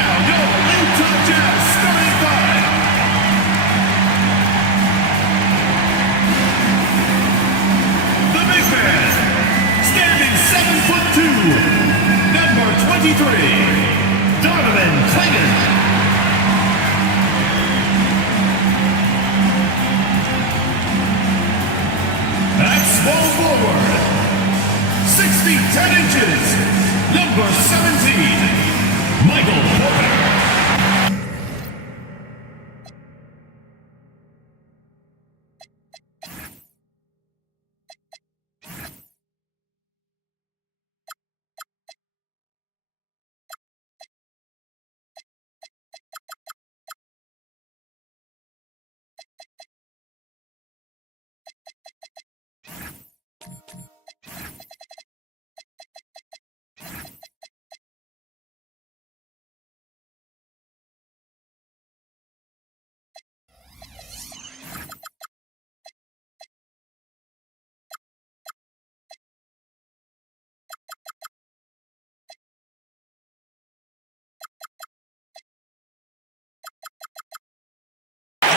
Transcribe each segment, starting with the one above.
Now, your Utah Jazz starting five. The big man, standing 7'2", number 23, Donovan Clingan. At small forward, 60, 10 inches, number 17, Michael Porter.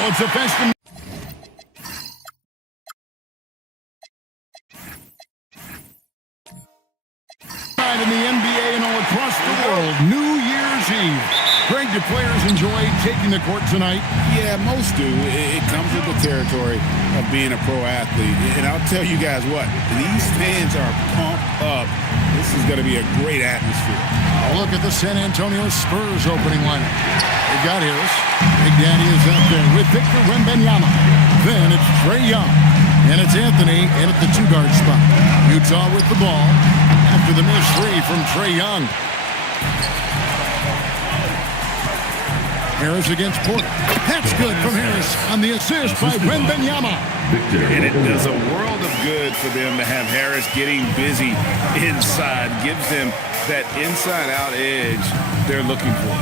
Oh, it's a best in the NBA and all across the world. New Year's Eve. Greg, do players enjoy taking the court tonight? Yeah, most do. It comes with the territory of being a pro athlete. And I'll tell you guys what, these fans are pumped up. This is going to be a great atmosphere. A look at the San Antonio Spurs opening lineup. They've got Harris. Big Daddy is up there with Victor Wembanyama. Then it's Trae Young. And it's Anthony in at the two-guard spot. Utah with the ball after the missed three from Trae Young. Harris against Porter. That's good from Harris on the assist by Wembanyama. And it does a world of good for them to have Harris getting busy inside. Gives them that inside-out edge they're looking for.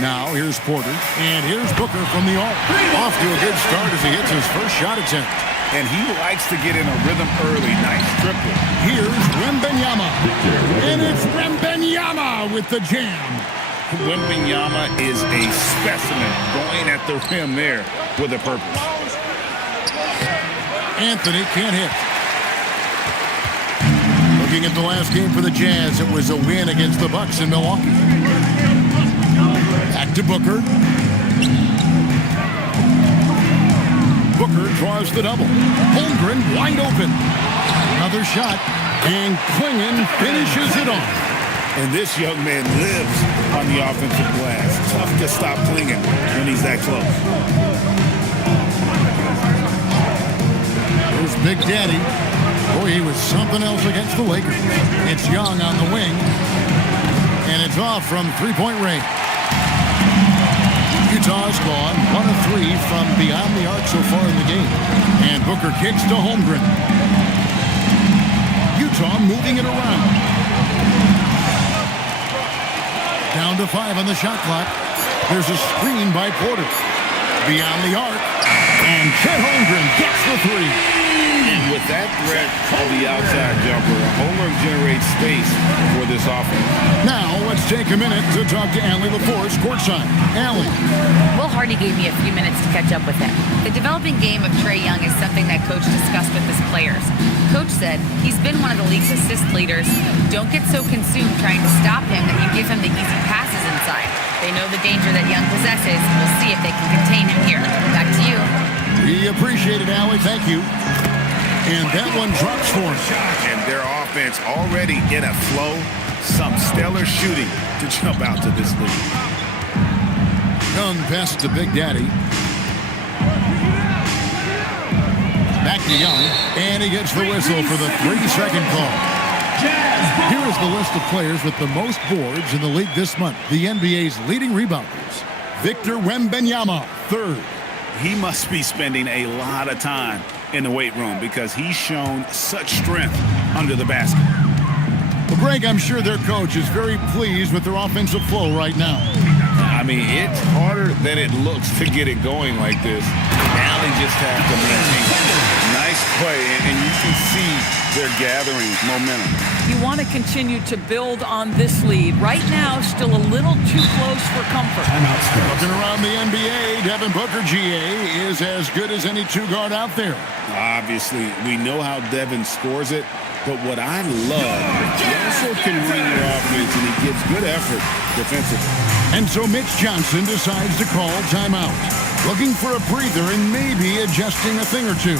Now here's Porter, and here's Booker from the arc. Off to a good start as he hits his first shot attempt. And he likes to get in a rhythm early. Nice triple. Here's Wembanyama. And it's Wembanyama with the jam. Wembanyama is a specimen going at the rim there with a purpose. Anthony can't hit. Looking at the last game for the Jazz, it was a win against the Bucks in Milwaukee. Back to Booker. Booker draws the double. Holmgren wide open. Another shot, and Clingan finishes it off. And this young man lives on the offensive glass. Tough to stop Clingan when he's that close. There's Big Daddy. Boy, he was something else against the Lakers. It's Young on the wing, and it's off from three-point range. Utah's gone 1 of 3 from beyond the arc so far in the game. And Booker kicks to Holmgren. Utah moving it around. Down to 5 on the shot clock. There's a screen by Porter. Beyond the arc. And Chet Holmgren gets the three. And with that threat of the outside jumper, Holmgren generates space for this offense. Now, let's take a minute to talk to Allie LaForce, courtside. Allie. Will Hardy gave me a few minutes to catch up with him. The developing game of Trae Young is something that Coach discussed with his players. Coach said he's been one of the league's assist leaders. Don't get so consumed trying to stop him that you give him the easy passes inside. They know the danger that Young possesses. We'll see if they can contain him here. Back to you. We appreciate it, Allie. Thank you. And that one drops for him. And their offense already in a flow. Some stellar shooting to jump out to this lead. Young passes to Big Daddy. Back to Young. And he gets the whistle for the 3-second call. Here is the list of players with the most boards in the league this month. The NBA's leading rebounders. Victor Wembanyama, 3rd. He must be spending a lot of time in the weight room because he's shown such strength under the basket. Well, Greg, I'm sure their coach is very pleased with their offensive flow right now. I mean, it's harder than it looks to get it going like this. Now they just have to maintain. Nice Nice play, and you can see they're gathering momentum. You want to continue to build on this lead. Right now, still a little too close for comfort. Looking around the NBA, Devin Booker, GA, is as good as any two-guard out there. Obviously, we know how Devin scores it, but what I love, he also can run your offense, and he gives good effort defensively. And so Mitch Johnson decides to call timeout, looking for a breather and maybe adjusting a thing or two.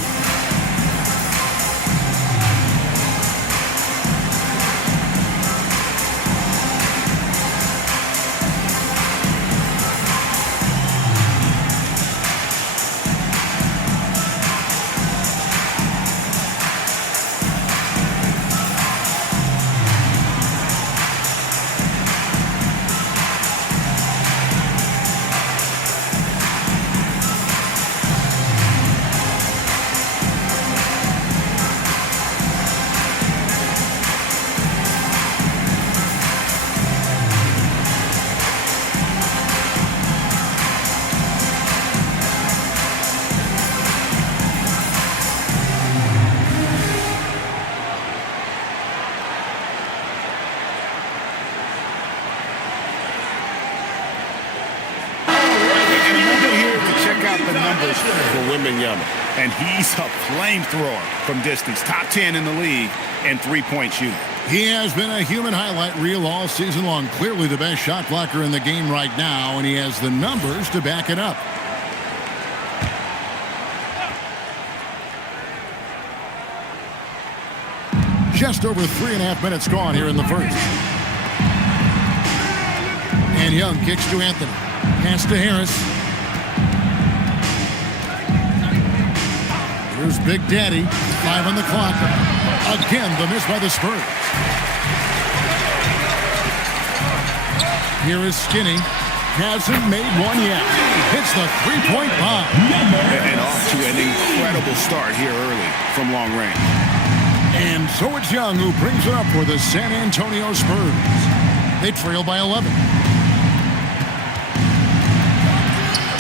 And he's a flamethrower from distance. Top 10 in the league in three-point shooting. He has been a human highlight reel all season long. Clearly the best shot blocker in the game right now, and he has the numbers to back it up. Just over 3.5 minutes gone here in the first. And Young kicks to Anthony. Pass to Harris. Here's Big Daddy. 5 on the clock. Again, the miss by the Spurs. Here is Skinny. Hasn't made one yet. Hits the three-point bomb. And off to an incredible start here early from long range. And so it's Young who brings it up for the San Antonio Spurs. They trail by 11.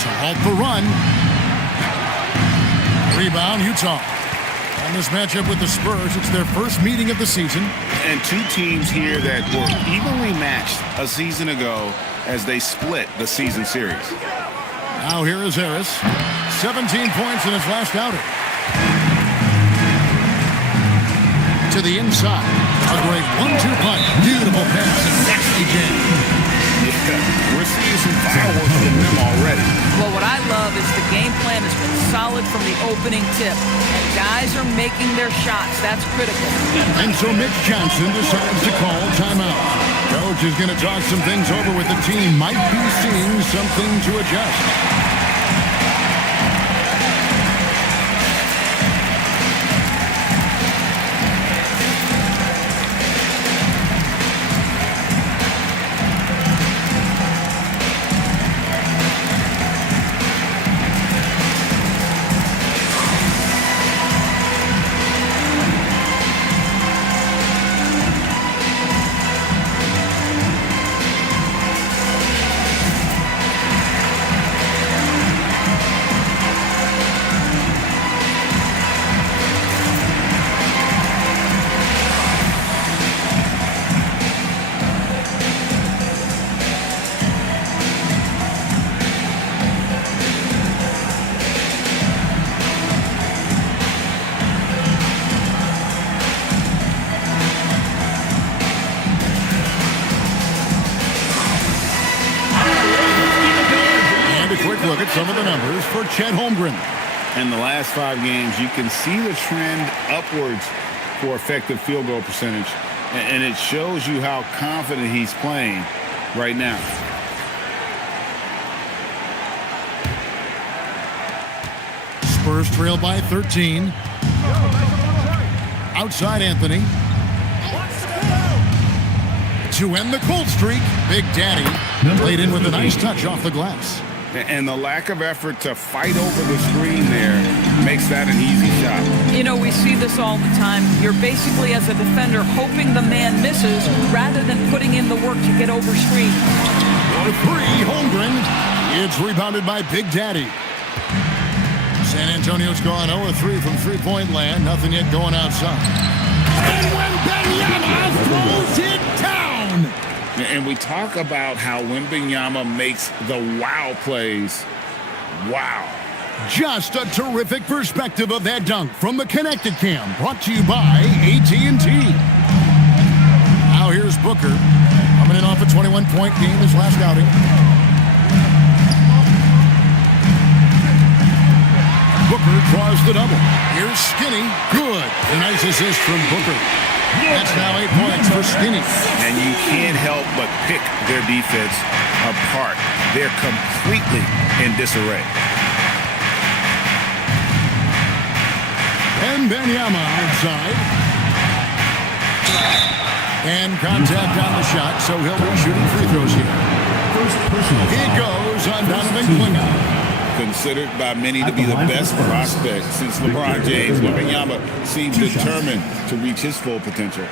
To halt the run. Rebound, Utah. On this matchup with the Spurs, it's their first meeting of the season. And two teams here that were evenly matched a season ago as they split the season series. Now here is Harris. 17 points in his last outing. To the inside. A great 1-2 punch. Beautiful pass and nasty jam. We're seeing some fireworks from them already. Well, what I love is the game plan has been solid from the opening tip. And guys are making their shots. That's critical. And so Mitch Johnson decides to call timeout. Coach is going to talk some things over with the team. Might be seeing something to adjust. Look at some of the numbers for Chet Holmgren. In the last 5 games, you can see the trend upwards for effective field goal percentage. And it shows you how confident he's playing right now. Spurs trail by 13. Outside Anthony. To end the cold streak, Big Daddy played in with a nice touch off the glass. And the lack of effort to fight over the screen there makes that an easy shot. You know, we see this all the time. You're basically, as a defender, hoping the man misses rather than putting in the work to get over screen. For 3, Holmgren. It's rebounded by Big Daddy. San Antonio's gone 0-3 from three-point land. Nothing yet going outside. And Wembanyama throws it down. And we talk about how Wembanyama makes the wow plays. Wow. Just a terrific perspective of that dunk from the Connected Cam, brought to you by AT&T. Now here's Booker, coming in off a 21-point game his last outing. Booker draws the double. Here's Skinny. Good. A nice assist from Booker. That's now 8 points for Skinny. And you can't help but pick their defense apart. They're completely in disarray. And Wembanyama outside. And contact on the shot, so he'll be shooting free throws here. He goes on Donovan Klinger. Considered by many to be the best prospect since LeBron James, Wembanyama seems determined to reach his full potential.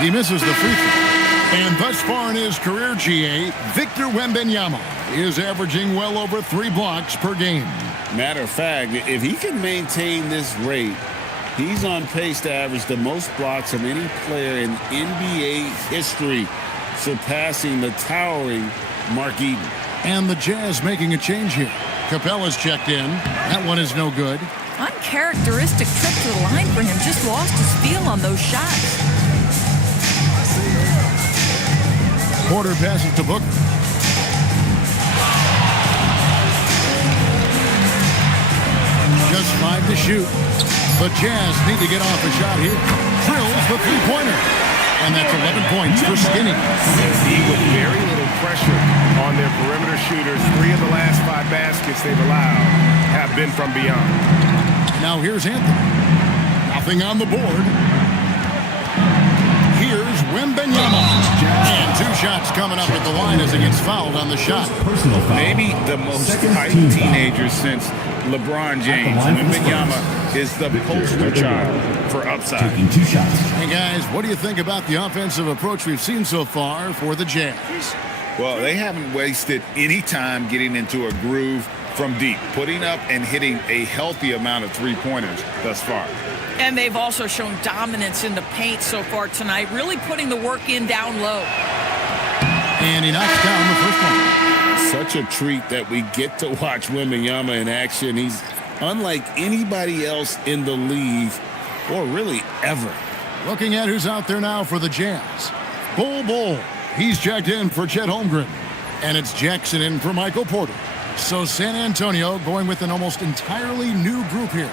He misses the free throw. And thus far in his career, GA, Victor Wembanyama is averaging well over 3 blocks per game. Matter of fact, if he can maintain this rate, he's on pace to average the most blocks of any player in NBA history, surpassing the towering Mark Eaton. And the Jazz making a change here. Capella's checked in. That one is no good. Uncharacteristic trip to the line for him. Just lost his feel on those shots. Porter passes to Booker. Just 5 to shoot. The Jazz need to get off a shot here. Drills the three-pointer. And that's 11 points for Skinny. With very little pressure on their perimeter shooters, 3 of the last 5 baskets they've allowed have been from beyond. Now here's Anthony. Nothing on the board. Here's Wembanyama. And 2 shots coming up at the line as he gets fouled on the shot. Maybe the most hyped teenager since LeBron James. Wembanyama is the poster child for upside. Hey guys, what do you think about the offensive approach we've seen so far for the Jazz? Well, they haven't wasted any time getting into a groove from deep, putting up and hitting a healthy amount of three-pointers thus far. And they've also shown dominance in the paint so far tonight, really putting the work in down low. And he knocks down the first one. Such a treat that we get to watch Wembanyama in action. He's unlike anybody else in the league, or really ever. Looking at who's out there now for the Jazz. Bull. He's checked in for Chet Holmgren. And it's Jackson in for Michael Porter. So San Antonio going with an almost entirely new group here.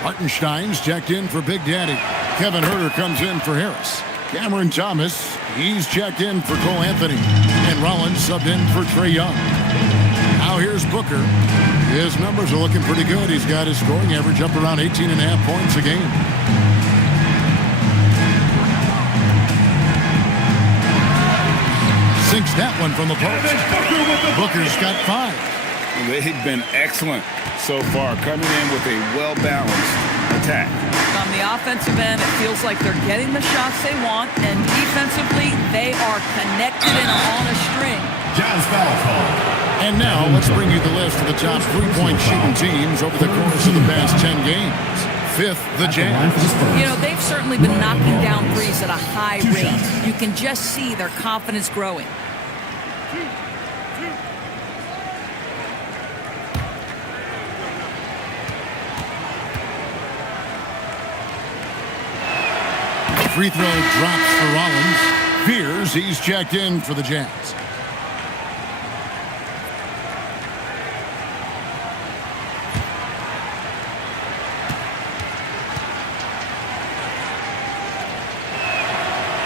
Hartenstein's checked in for Big Daddy. Kevin Huerter comes in for Harris. Cameron Thomas, he's checked in for Cole Anthony. And Rollins subbed in for Trae Young. Now here's Booker. His numbers are looking pretty good. He's got his scoring average up around 18.5 points a game. Sinks that one from the post. Booker's got 5. They've been excellent so far, coming in with a well-balanced attack. On the offensive end, it feels like they're getting the shots they want, and defensively, they are connected and on a string. Jazz foul call. And now, let's bring you the list of the top three-point shooting teams over the course of the past 10 games. 5th, the Jazz. You know, they've certainly been knocking down threes at a high rate. You can just see their confidence growing. Free throw drops for Rollins. Fears he's checked in for the Jazz.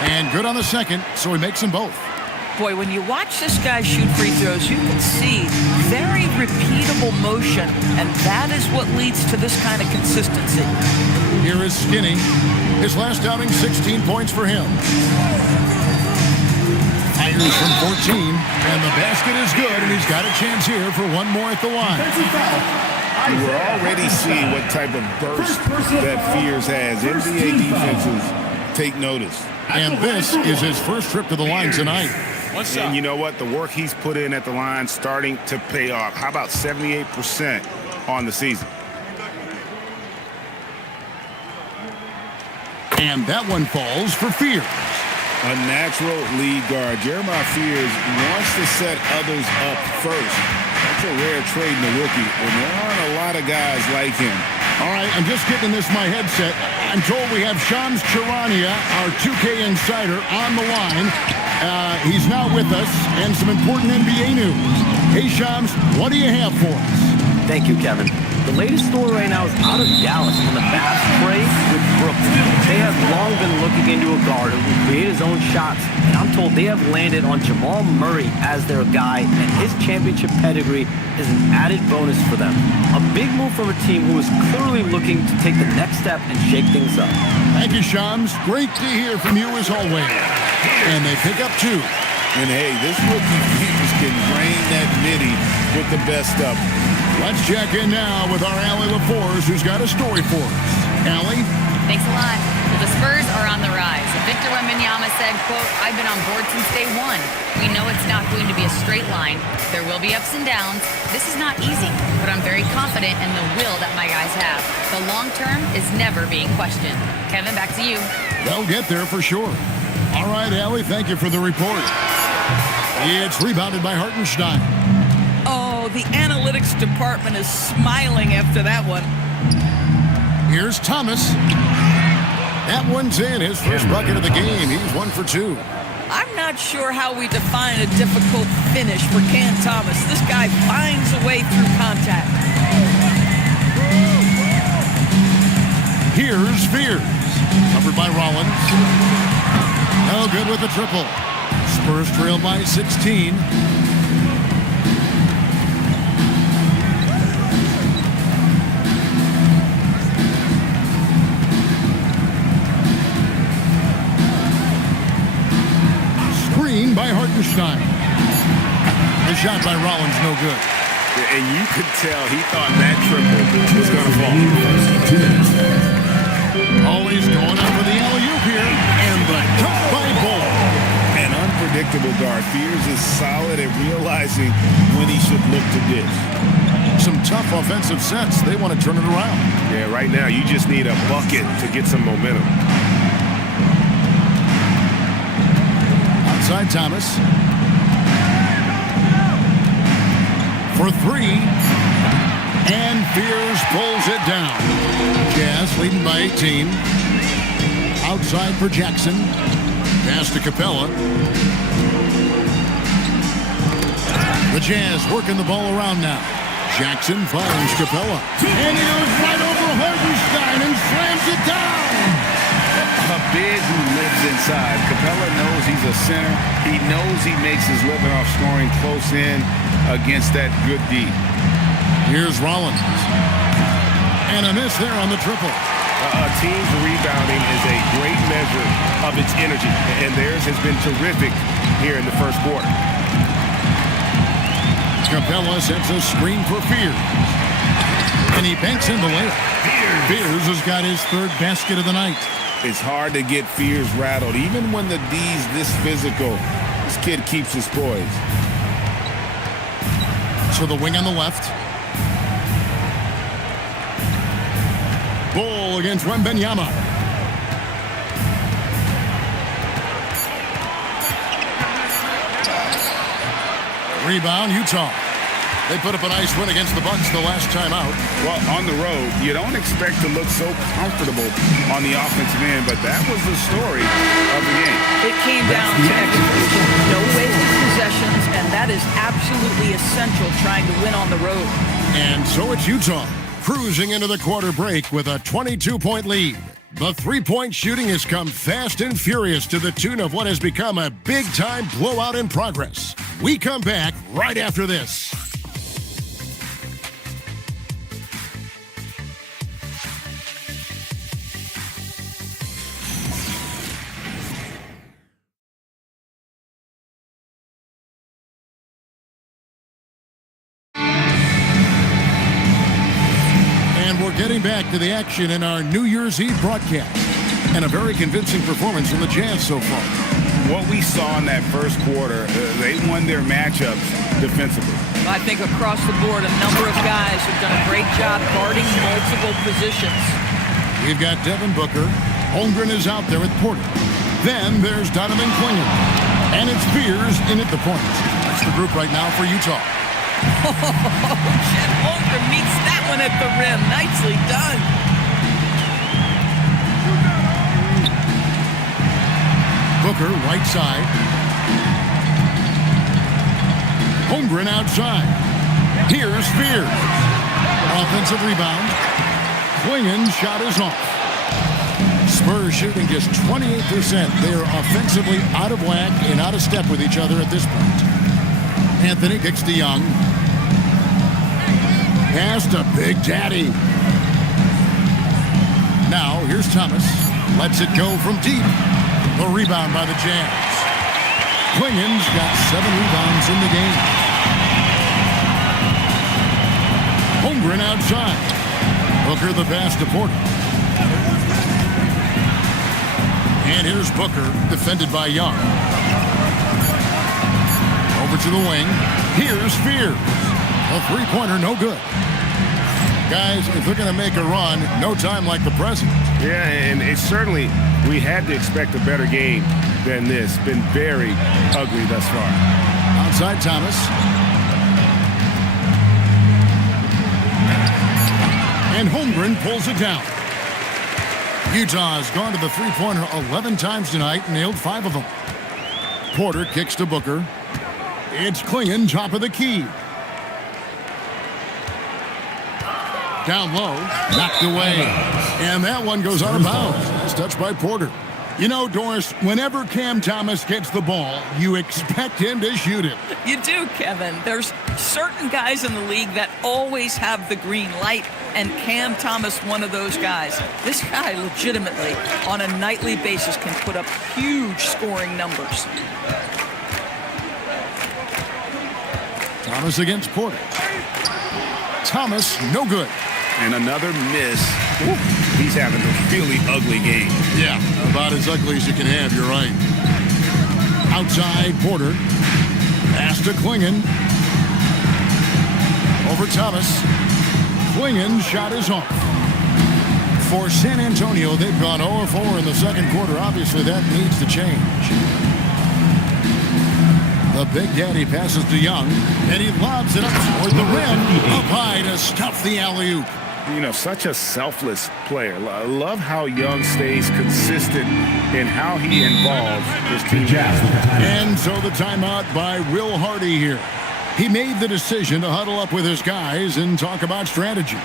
And good on the second, so he makes them both. Boy, when you watch this guy shoot free throws, you can see very repeatable motion, and that is what leads to this kind of consistency. Here is Skinny. His last outing, 16 points for him. Fires from 14, and the basket is good, and he's got a chance here for one more at the line. We're already seeing what type of burst that Fears has. NBA defenses take notice. And this is his first trip to the line tonight. And you know what? The work he's put in at the line starting to pay off. How about 78% on the season? And that one falls for Fears. A natural lead guard. Jeremiah Fears wants to set others up first. That's a rare trait in a rookie, and there aren't a lot of guys like him. All right, I'm just getting this my headset. I'm told we have Shams Charania, our 2K insider, on the line. He's now with us, and some important NBA news. Hey, Shams, what do you have for us? Thank you, Kevin. The latest story right now is out of Dallas on the Mavs trade with Brooklyn. They have long been looking into a guard who can create his own shots, and I'm told they have landed on Jamal Murray as their guy, and his championship pedigree is an added bonus for them. A big move from a team who is clearly looking to take the next step and shake things up. Thank you, Shams. Great to hear from you as always. And they pick up 2. And hey, this rookie Fears can drain that midi with the best of them. Let's check in now with our Allie LaForce, who's got a story for us. Allie? Thanks a lot. Well, the Spurs are on the rise. Victor Wembanyama said, quote, "I've been on board since day one. We know it's not going to be a straight line. There will be ups and downs. This is not easy, but I'm very confident in the will that my guys have. The long term is never being questioned." Kevin, back to you. They'll get there for sure. All right, Allie, thank you for the report. It's rebounded by Hartenstein. Oh, the analytics department is smiling after that one. Here's Thomas. That one's in. His first bucket of the game. He's 1 for 2. I'm not sure how we define a difficult finish for Cam Thomas. This guy finds a way through contact. Here's Fears. Covered by Rollins. No good with the triple. Spurs trail by 16. Screen by Hartenstein. The shot by Rollins, no good. And you could tell he thought that triple was going to fall. Always going up for the alley-oop here. And the cut by Bull. An unpredictable guard. Fears is solid at realizing when he should look to dish. Some tough offensive sets. They want to turn it around. Yeah, right now you just need a bucket to get some momentum. Outside Thomas. For 3. And Fears pulls it down. Jazz leading by 18. Outside for Jackson. Pass to Capella. The Jazz working the ball around now. Jackson finds Capella. And he goes right over Hartenstein and slams it down. A big who lives inside. Capella knows he's a center. He knows he makes his living off scoring close in against that good D. Here's Rollins. And a miss there on the triple. A team's rebounding is a great measure of its energy, and theirs has been terrific here in the first quarter. Capella sets a screen for Fears. And he banks in the layup. Fears has got his 3rd basket of the night. It's hard to get Fears rattled. Even when the D's this physical, this kid keeps his poise. So the wing on the left. Bull against Wembanyama. Rebound, Utah. They put up a nice win against the Bucks the last time out. Well, on the road, you don't expect to look so comfortable on the offensive end, but that was the story of the game. It came down to execution. No wasted possessions, and that is absolutely essential trying to win on the road. And so it's Utah, cruising into the quarter break with a 22-point lead. The three-point shooting has come fast and furious to the tune of what has become a big-time blowout in progress. We come back right after this. Getting back to the action in our New Year's Eve broadcast. And a very convincing performance from the Jazz so far. What we saw in that first quarter, they won their matchups defensively. I think across the board, a number of guys have done a great job guarding multiple positions. We've got Devin Booker. Holmgren is out there with Porter. Then there's Donovan Clingan. And it's Spears in at the point. That's the group right now for Utah. Chet Holmgren meets that one at the rim. Nicely done. Booker, right side. Holmgren outside. Here's Spears. Offensive rebound. Clingan shot is off. Spurs shooting just 28%. They are offensively out of whack and out of step with each other at this point. Anthony kicks to Young. Pass to Big Daddy. Now here's Thomas. Lets it go from deep. The rebound by the Jazz. Clingan's got 7 rebounds in the game. Holmgren outside. Booker the pass to Porter. And here's Booker, defended by Young. Over to the wing. Here's Spears. A three-pointer, no good. Guys, if they're going to make a run, no time like the present. Yeah, and it's certainly, we had to expect a better game than this. Been very ugly thus far. Outside Thomas. And Holmgren pulls it down. Utah has gone to the three-pointer 11 times tonight and nailed 5 of them. Porter kicks to Booker. It's Clingan, top of the key. Down low, knocked away. And that one goes out of bounds. It's touched by Porter. You know, Doris, whenever Cam Thomas gets the ball, you expect him to shoot it. You do, Kevin. There's certain guys in the league that always have the green light, and Cam Thomas, one of those guys. This guy legitimately, on a nightly basis, can put up huge scoring numbers. Thomas against Porter. Thomas, no good. And another miss. Ooh, he's having a really ugly game. Yeah, about as ugly as you can have, you're right. Outside, Porter. Pass to Clingan. Over Thomas. Clingan's shot is off. For San Antonio, they've gone 0-4 in the second quarter. Obviously, that needs to change. The Big Daddy passes to Young, and he lobs it up toward the rim. Up high to stuff the alley-oop. You know, such a selfless player. I love how Young stays consistent in how he involves his team. And so the timeout by Will Hardy here. He made the decision to huddle up with his guys and talk about strategy.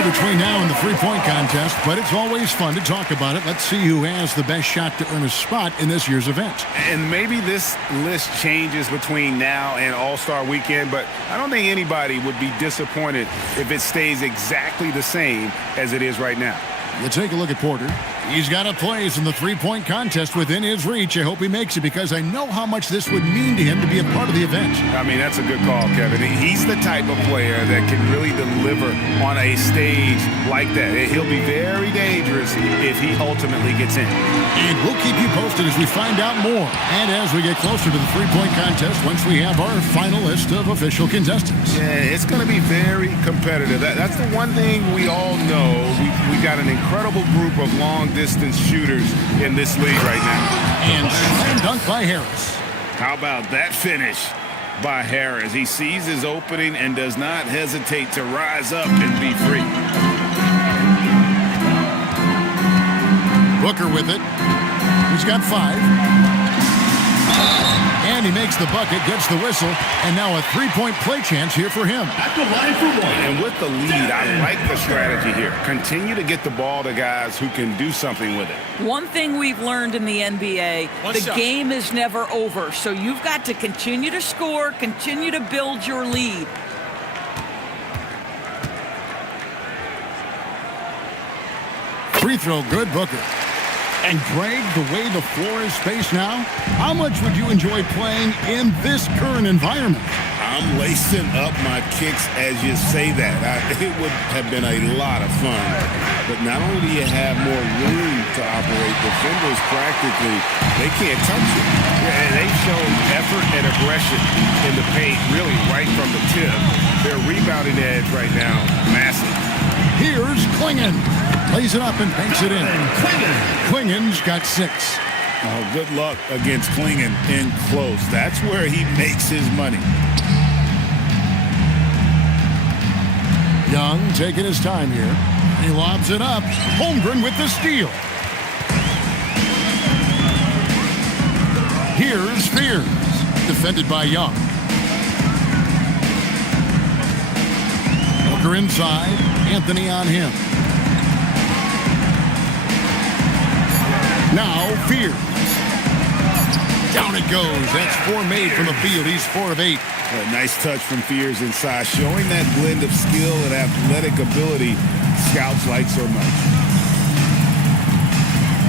Between now and the three-point contest, but it's always fun to talk about it. Let's see who has the best shot to earn a spot in this year's event. And maybe this list changes between now and All-Star Weekend, but I don't think anybody would be disappointed if it stays exactly the same as it is right now. You take a look at Porter. He's got a place in the three-point contest within his reach. I hope he makes it because I know how much this would mean to him to be a part of the event. I mean, that's a good call, Kevin. He's the type of player that can really deliver on a stage like that. He'll be very dangerous if he ultimately gets in. And we'll keep you posted as we find out more. And as we get closer to the three-point contest, once we have our final list of official contestants. Yeah, it's going to be very competitive. That's the one thing we all know. We got an incredible group of long-distance shooters in this league right now. And slam dunk by Harris. How about that finish by Harris? He sees his opening and does not hesitate to rise up and be free. Booker with it. He's got 5. And he makes the bucket, gets the whistle, and now a three-point play chance here for him. At the line for one. And with the lead, I like the strategy here. Continue to get the ball to guys who can do something with it. One thing we've learned in the NBA, the game is never over. So you've got to continue to score, continue to build your lead. Free throw good, Booker. And Greg, the way the floor is spaced now, how much would you enjoy playing in this current environment? I'm lacing up my kicks as you say that. It would have been a lot of fun. But not only do you have more room to operate, defenders practically, they can't touch you. Yeah, and they've shown effort and aggression in the paint, really right from the tip. Their rebounding edge right now, massive. Here's Klingon. Plays it up and banks it in. Klingon's got 6. Oh, good luck against Klingon in close. That's where he makes his money. Young taking his time here. He lobs it up. Holmgren with the steal. Here's Spears. Defended by Young. Booker inside. Anthony on him. Now Fears. Down it goes. That's 4 made from the field. He's 4 of 8. A nice touch from Fears inside, showing that blend of skill and athletic ability scouts like so much.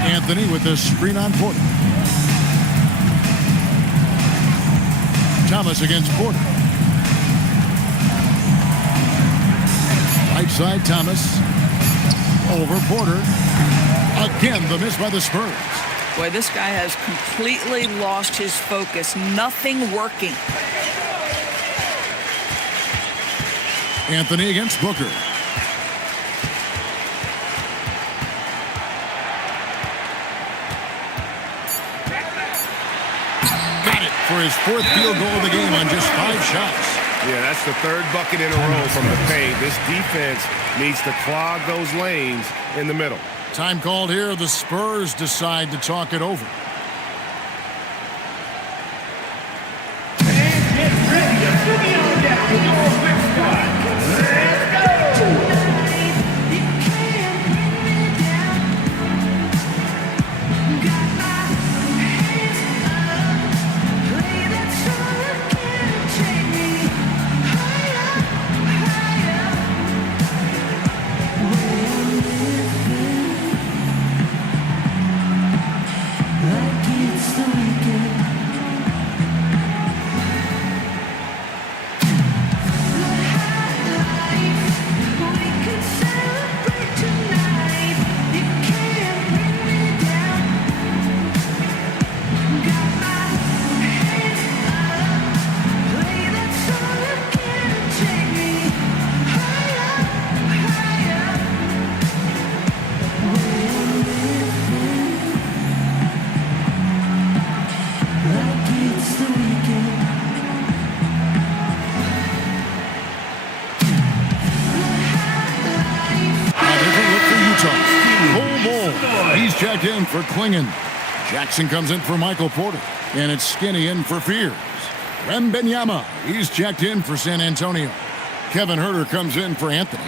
Anthony with the screen on Porter. Thomas against Porter. Right side Thomas. Over Porter. Again, the miss by the Spurs. Boy, this guy has completely lost his focus. Nothing working. Anthony against Booker. Got it for his 4th field goal of the game on just 5 shots. Yeah, that's the 3rd bucket in a row from the paint. This defense needs to clog those lanes in the middle. Time called here. The Spurs decide to talk it over. And get ready to boogie on down to your quick squad. Let's go! He's checked in for Klingon. Jackson comes in for Michael Porter. And it's Skinny in for Fears. Wembanyama, he's checked in for San Antonio. Kevin Huerter comes in for Anthony.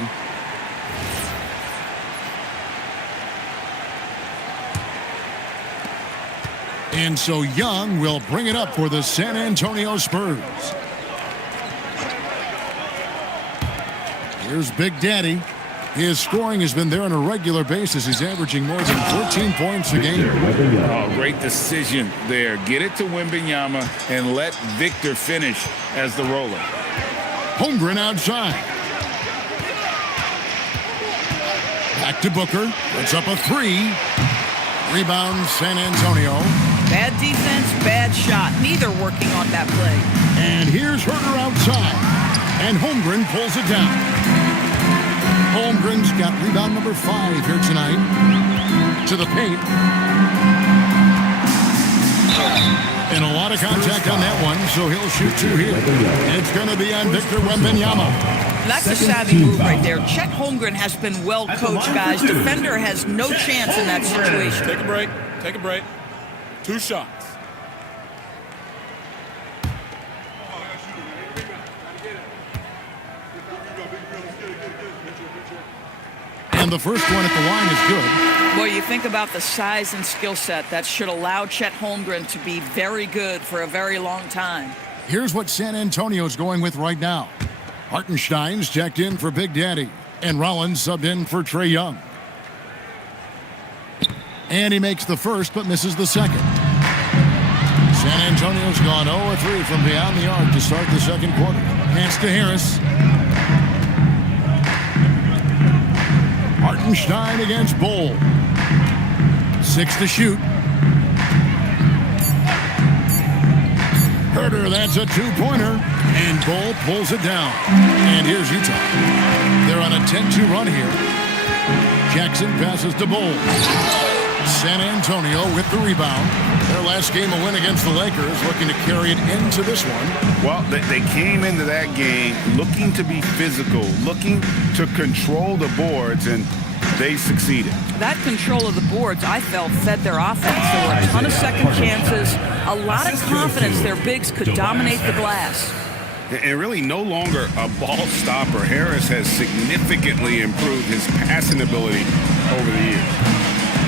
And so Young will bring it up for the San Antonio Spurs. Here's Big Daddy. His scoring has been there on a regular basis. He's averaging more than 14 points a game. Oh, great decision there. Get it to Wembanyama and let Victor finish as the roller. Holmgren outside. Back to Booker. Puts up a three. Rebound San Antonio. Bad defense, bad shot. Neither working on that play. And here's Herter outside. And Holmgren pulls it down. Holmgren's got rebound number 5 here tonight. To the paint. And a lot of contact on that one, so he'll shoot 2 here. It's going to be on Victor Wembanyama. That's a savvy move right there. Chet Holmgren has been well coached, guys. Defender has no chance in that situation. Take a break. Take a break. 2 shots. And the first one at the line is good. Well, you think about the size and skill set. That should allow Chet Holmgren to be very good for a very long time. Here's what San Antonio's going with right now. Hartenstein's checked in for Big Daddy. And Rollins subbed in for Trae Young. And he makes the first but misses the second. San Antonio's gone 0-3 from beyond the arc to start the second quarter. Pass to Harris. Hartenstein against Bull. 6 to shoot. Herter, that's a 2-pointer. And Bull pulls it down. And here's Utah. They're on a 10-2 run here. Jackson passes to Bull. San Antonio with the rebound. Their last game a win against the Lakers, looking to carry it into this one. Well, they came into that game looking to be physical, looking to control the boards, and they succeeded. That control of the boards, I felt, fed their offense. There were a ton of second chances, a lot of confidence their bigs could dominate the glass. And really no longer a ball stopper. Harris has significantly improved his passing ability over the years.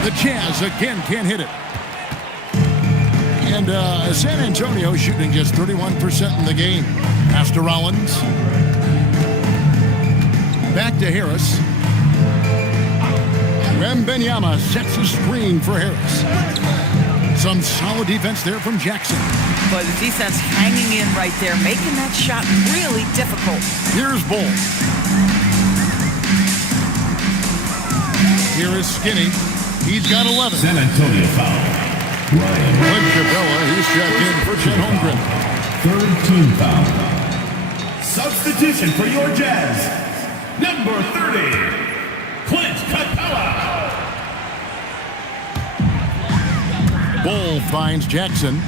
The Jazz again can't hit it. And San Antonio shooting just 31% in the game. Pass to Rollins. Back to Harris. Wembanyama sets a screen for Harris. Some solid defense there from Jackson. But the defense hanging in right there, making that shot really difficult. Here's Bull. Here is Skinny. He's got 11. San Antonio foul. Clint Capella, he's checked in for Chet Holmgren. 3rd team foul. Substitution for your Jazz. Number 30, Clint Capella. Bull finds Jackson.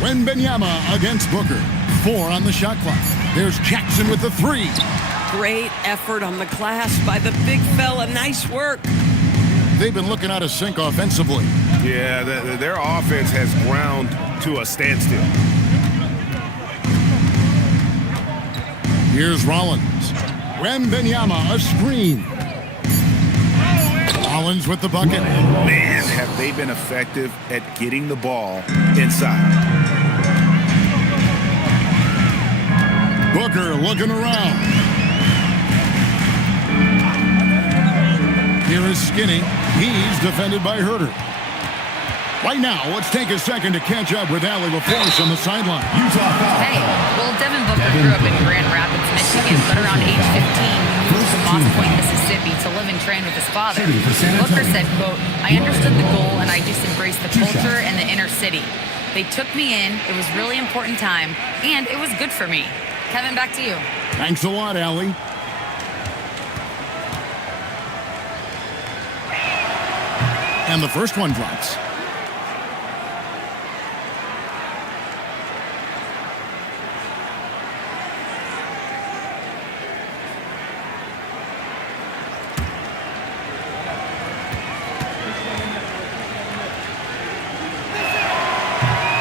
Wembanyama against Booker. 4 on the shot clock. There's Jackson with the 3. Great effort on the glass by the big fella. Nice work. They've been looking out of sync offensively. Yeah, their offense has ground to a standstill. Here's Rollins. Wembanyama, a screen. Rollins with the bucket. Man, have they been effective at getting the ball inside. Booker looking around. Here is Skinny. He's defended by Herter. Right now, let's take a second to catch up with Allie LaForce on the sideline. Utah foul. Hey, well, Devin Booker grew up in Grand Rapids, Michigan, but around age 15, moved to Moss Point, Mississippi to live and train with his father. Booker said, quote, "I understood the goal and I just embraced the culture and the inner city. They took me in, it was really important time, and it was good for me." Kevin, back to you. Thanks a lot, Allie. And the first one drops.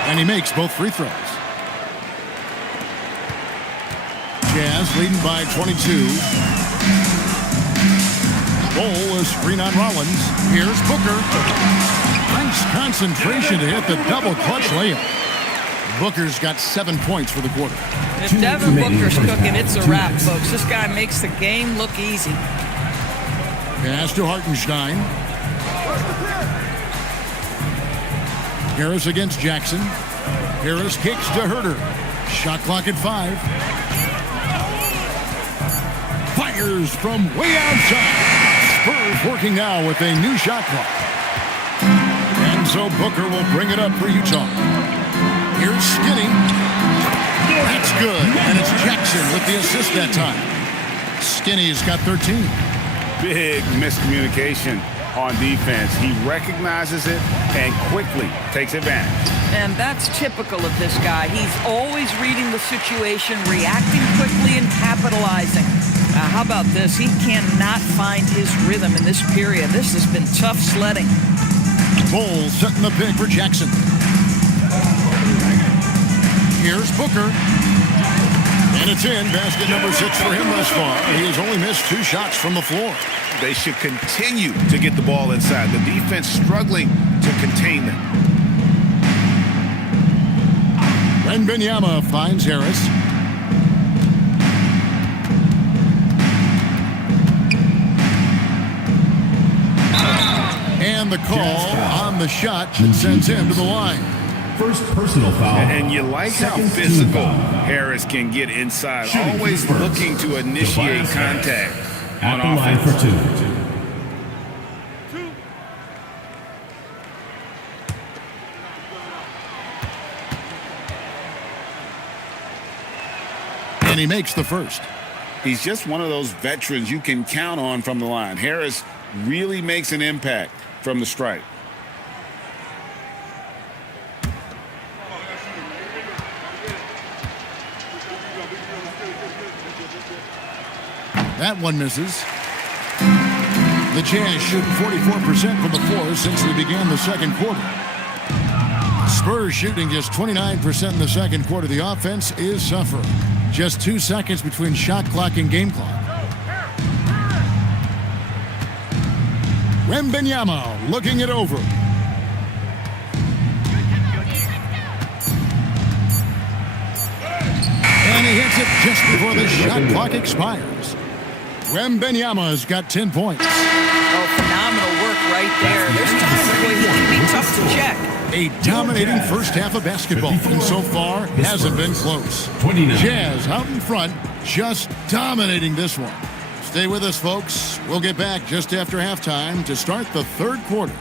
And he makes both free throws. Jazz leading by 22. Bull, a screen on Rollins. Here's Booker. Nice concentration to hit the double clutch layup. Booker's got 7 points for the quarter. If Devin Booker's cooking, it's a wrap, folks. This guy makes the game look easy. Pass to Hartenstein. Harris against Jackson. Harris kicks to Herter. Shot clock at 5. Fires from way outside. Spurs working now with a new shot clock. And so Booker will bring it up for Utah. Here's Skinny. That's good. And it's Jackson with the assist that time. Skinny's got 13. Big miscommunication on defense. He recognizes it and quickly takes advantage. And that's typical of this guy. He's always reading the situation, reacting quickly, and capitalizing. How about this? He cannot find his rhythm in this period. This has been tough sledding. Bowles setting the pick for Jackson. Here's Booker. And it's in. Basket number 6 for him thus far. He has only missed 2 shots from the floor. They should continue to get the ball inside. The defense struggling to contain them. Wembanyama finds Harris. And the call on the shot that sends him to the line. First personal foul. And you like how physical Harris can get inside, always looking to initiate contact on At the line offense. for 2. And he makes the first. He's just one of those veterans you can count on from the line. Harris really makes an impact from the stripe. That one misses. The Jazz shooting 44% from the floor since they began the second quarter. Spurs shooting just 29% in the second quarter. The offense is suffering. Just 2 seconds between shot clock and game clock. Wembanyama looking it over. And he hits it just before the shot clock expires. Wembanyama's got 10 points. Oh, phenomenal work right there. There's times where he can be tough to check. A dominating first half of basketball, and so far hasn't been close. 29. Jazz out in front, just dominating this one. Stay with us, folks. We'll get back just after halftime to start the third quarter.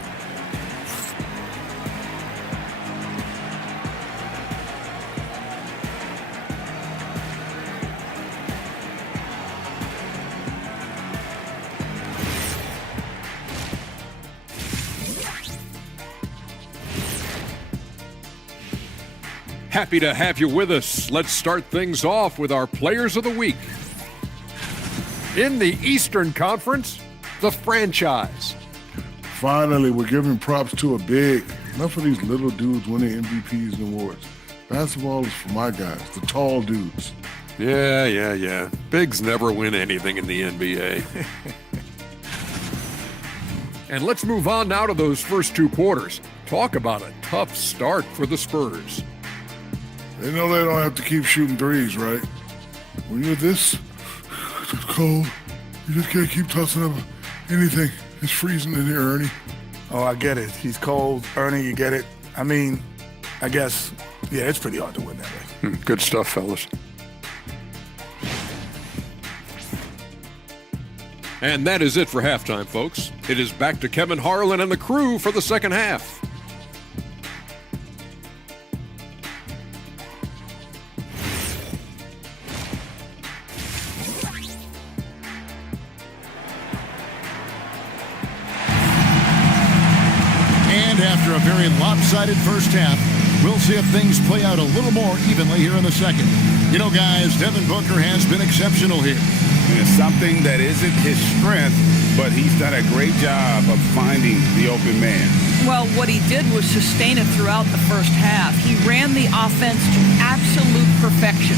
Happy to have you with us. Let's start things off with our Players of the Week. In the Eastern Conference, the franchise. Finally, we're giving props to a big. Enough of these little dudes winning MVPs and awards. Basketball is for my guys, the tall dudes. Yeah. Bigs never win anything in the NBA. And let's move on now to those first 2 quarters. Talk about a tough start for the Spurs. They know they don't have to keep shooting threes, right? When you're this cold, you just can't keep tossing up anything. It's freezing in here, Ernie. Oh, I get it. He's cold. Ernie, you get it. I mean, I guess, yeah, it's pretty hard to win that way. Good stuff, fellas. And that is it for halftime, folks. It is back to Kevin Harlan and the crew for the second half. After a very lopsided first half, we'll see if things play out a little more evenly here in the second. You know, guys, Devin Booker has been exceptional here. And it's something that isn't his strength, but he's done a great job of finding the open man. Well, what he did was sustain it throughout the first half. He ran the offense to absolute perfection.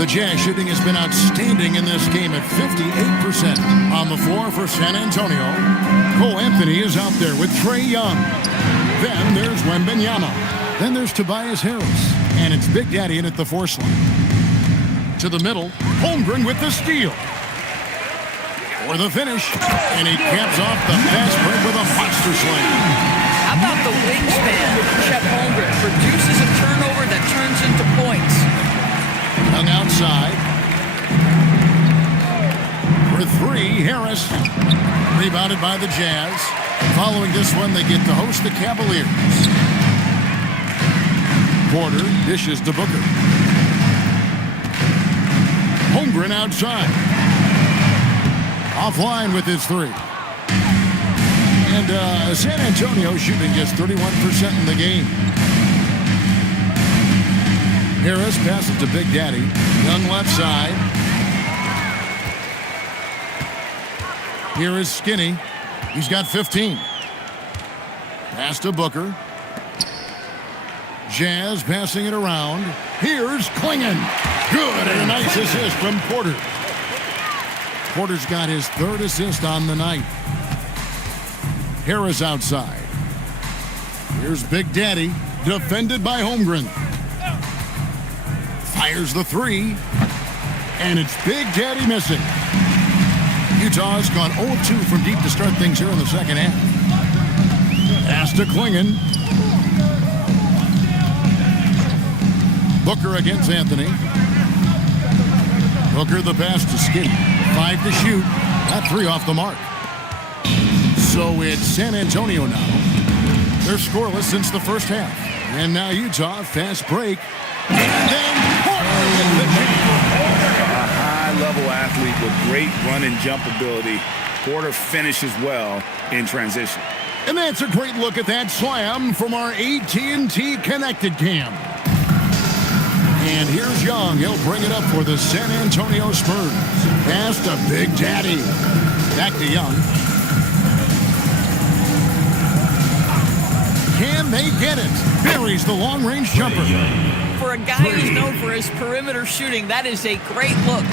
The Jazz shooting has been outstanding in this game at 58%. On the floor for San Antonio, Cole Anthony is out there with Trae Young. Then there's Wembanyama. Then there's Tobias Harris. And it's Big Daddy in at the force line. To the middle, Holmgren with the steal. For the finish, and he caps off the fast break with a monster slam. How about the wingspan? Chet Holmgren produces a turnover that turns into points. Young outside. For three, Harris. Rebounded by the Jazz. Following this one, they get to host the Cavaliers. Porter dishes to Booker. Holmgren outside. Offline with his three. And San Antonio shooting just 31% in the game. Harris passes to Big Daddy. Young left side. Here is Skinny. He's got 15. Pass to Booker. Jazz passing it around. Here's Klingon. Good, and a nice assist from Porter. Porter's got his third assist on the night. Harris outside. Here's Big Daddy, defended by Holmgren. Fires the three, and it's Big Daddy missing. Utah has gone 0-2 from deep to start things here in the second half. Pass to Klingon. Booker against Anthony. Booker the pass to Skinny. 5 to shoot. That three off the mark. So it's San Antonio now. They're scoreless since the first half. And now Utah, fast break. And then Porter with the jam. A high-level athlete with great run and jump ability. Porter finishes well in transition. And that's a great look at that slam from our AT&T Connected Cam. And here's Young. He'll bring it up for the San Antonio Spurs. Pass to Big Daddy. Back to Young. Can they get it? Buries the long-range jumper. For a guy who's known for his perimeter shooting, that is a great look.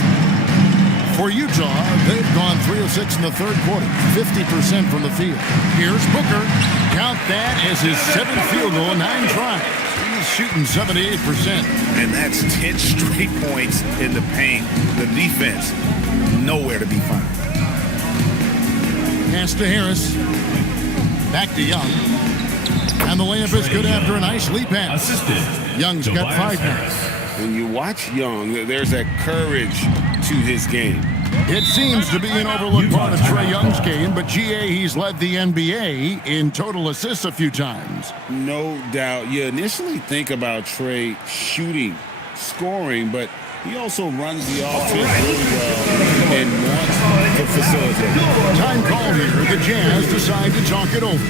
For Utah, they've gone 3 of 6 in the third quarter, 50% from the field. Here's Booker. Count that as his 7th field goal in 9 tries. He's shooting 78%. And that's 10 straight points in the paint. The defense, nowhere to be found. Pass to Harris. Back to Young. And the layup is good after a nice lead pass. Young's got 5 now. When you watch Young, there's that courage to his game. It seems to be an overlooked part of Trae Young's game, but GA, he's led the NBA in total assists a few times. No doubt. You initially think about Trae shooting, scoring, but he also runs the offense really well and wants to facilitate. Time called here. The Jazz decide to talk it over.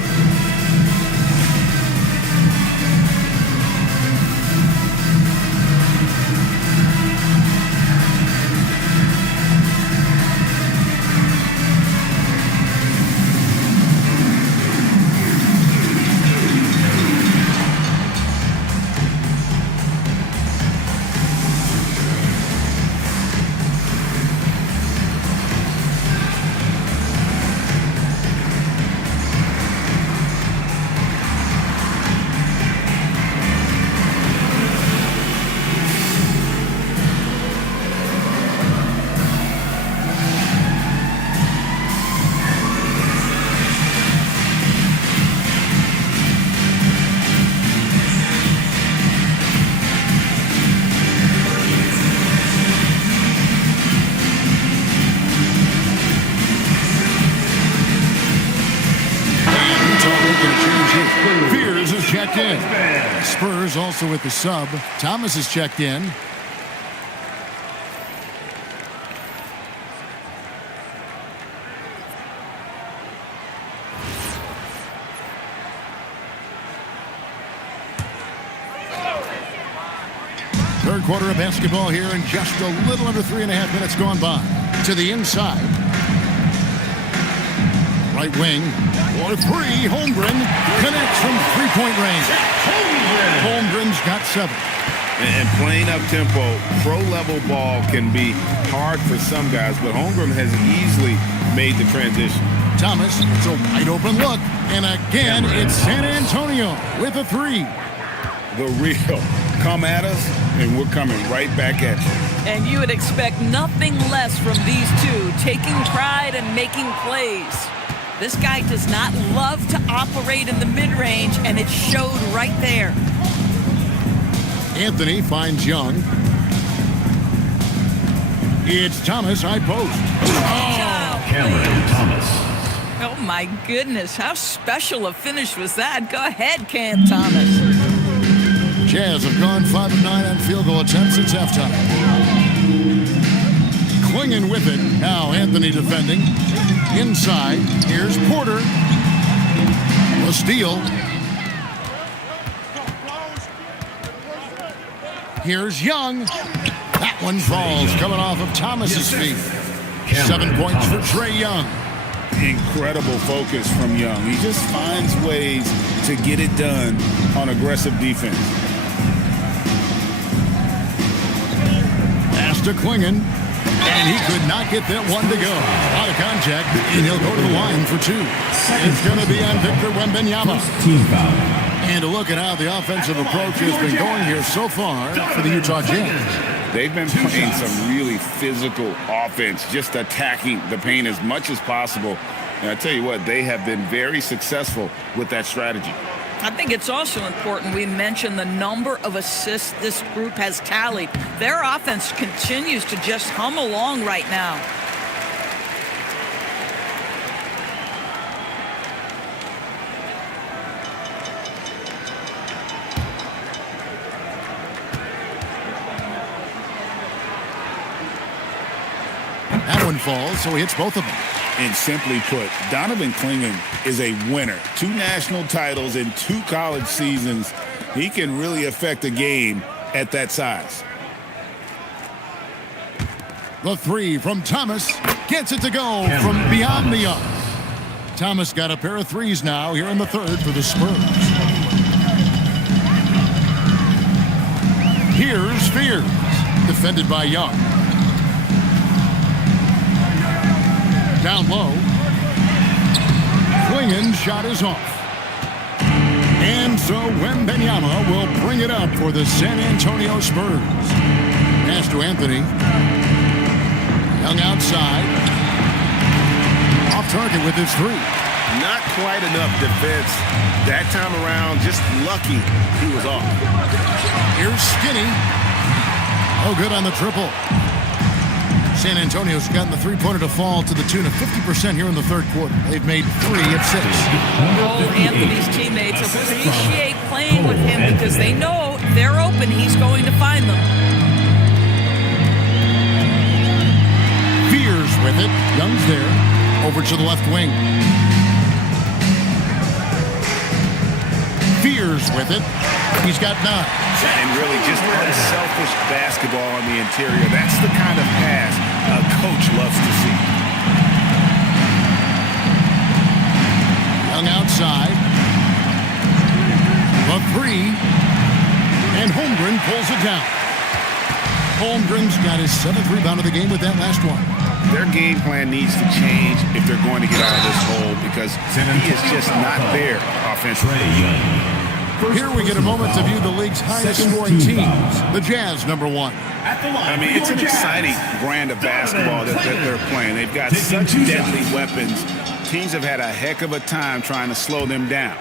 Fears is checked in. Spurs also with the sub. Thomas is checked in. Third quarter of basketball here, and just a little under 3.5 minutes gone by. To the inside. Right wing. For three. Holmgren connects from 3-point range. Holmgren's got 7. And playing up-tempo, pro-level ball can be hard for some guys, but Holmgren has easily made the transition. Thomas, it's a wide-open look. And again, it's San Antonio with a three. The real. Come at us, and we're coming right back at you. And you would expect nothing less from these two, taking pride and making plays. This guy does not love to operate in the mid-range, and it showed right there. Anthony finds Young. It's Thomas, high post. Oh, Cameron Thomas. oh my goodness, how special a finish was that? Go ahead, Cam Thomas. Jazz have gone 5 of 9 on field goal attempts since halftime. Clinging with it. Now Anthony defending. Inside. Here's Porter. A steal. Here's Young. That one falls, coming off of Thomas's feet. 7 points for Trae Young. Incredible focus from Young. He just finds ways to get it done on aggressive defense. Pass to Klingon. And he could not get that one to go. Out of contact, and he'll go to the line for 2. It's going to be on Victor Wembanyama. Team foul. And to look at how the offensive approach has been going here so far for the Utah Jazz. They've been playing some really physical offense, just attacking the paint as much as possible. And I tell you what, they have been very successful with that strategy. I think it's also important we mention the number of assists this group has tallied. Their offense continues to just hum along right now. That one falls, so he hits both of them. And simply put, Donovan Klingon is a winner. 2 national titles in 2 college seasons. He can really affect a game at that size. The 3 from Thomas gets it to go from beyond the arc. Thomas got a pair of 3s now here in the 3rd for the Spurs. Here's Spears, defended by Young. Down low. Klingon's shot is off. And so Wembanyama will bring it up for the San Antonio Spurs. Pass to Anthony. Young outside. Off target with his 3. Not quite enough defense. That time around, just lucky he was off. Here's Skinny. Oh, good on the triple. San Antonio's gotten the 3-pointer to fall to the tune of 50% here in the 3rd quarter. They've made 3 of 6. All Anthony's teammates appreciate playing with him because they know they're open. He's going to find them. Fears with it. Young's there. Over to the left wing. Fears with it. He's got 9. And really just unselfish basketball on the interior. That's the kind of pass a coach loves to see. Young outside. The 3. And Holmgren pulls it down. Holmgren's got his 7th rebound of the game with that last one. Their game plan needs to change if they're going to get out of this hole because he is just not there offensively. Here we get a moment to view the league's highest-scoring teams. The Jazz, number 1. I mean, it's an exciting brand of basketball that they're playing. They've got such deadly weapons. Teams have had a heck of a time trying to slow them down.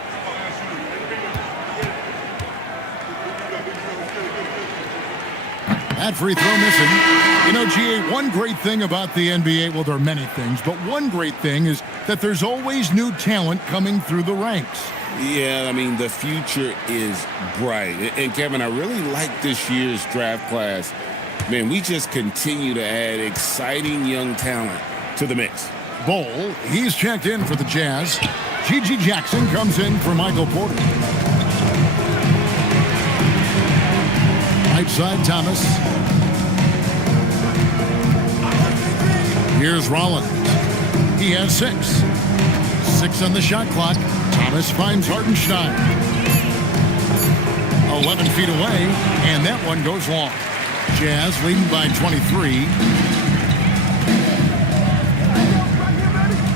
That free throw missing. You know, GA, one great thing about the NBA, well, there are many things, but one great thing is that there's always new talent coming through the ranks. Yeah, I mean, the future is bright. And, Kevin, I really like this year's draft class. Man, we just continue to add exciting young talent to the mix. Bol, he's checked in for the Jazz. G.G. Jackson comes in for Michael Porter. Right side, Thomas. Here's Rollins. He has 6. 6 on the shot clock. Thomas finds Hartenstein. 11 feet away, and that one goes long. Jazz leading by 23.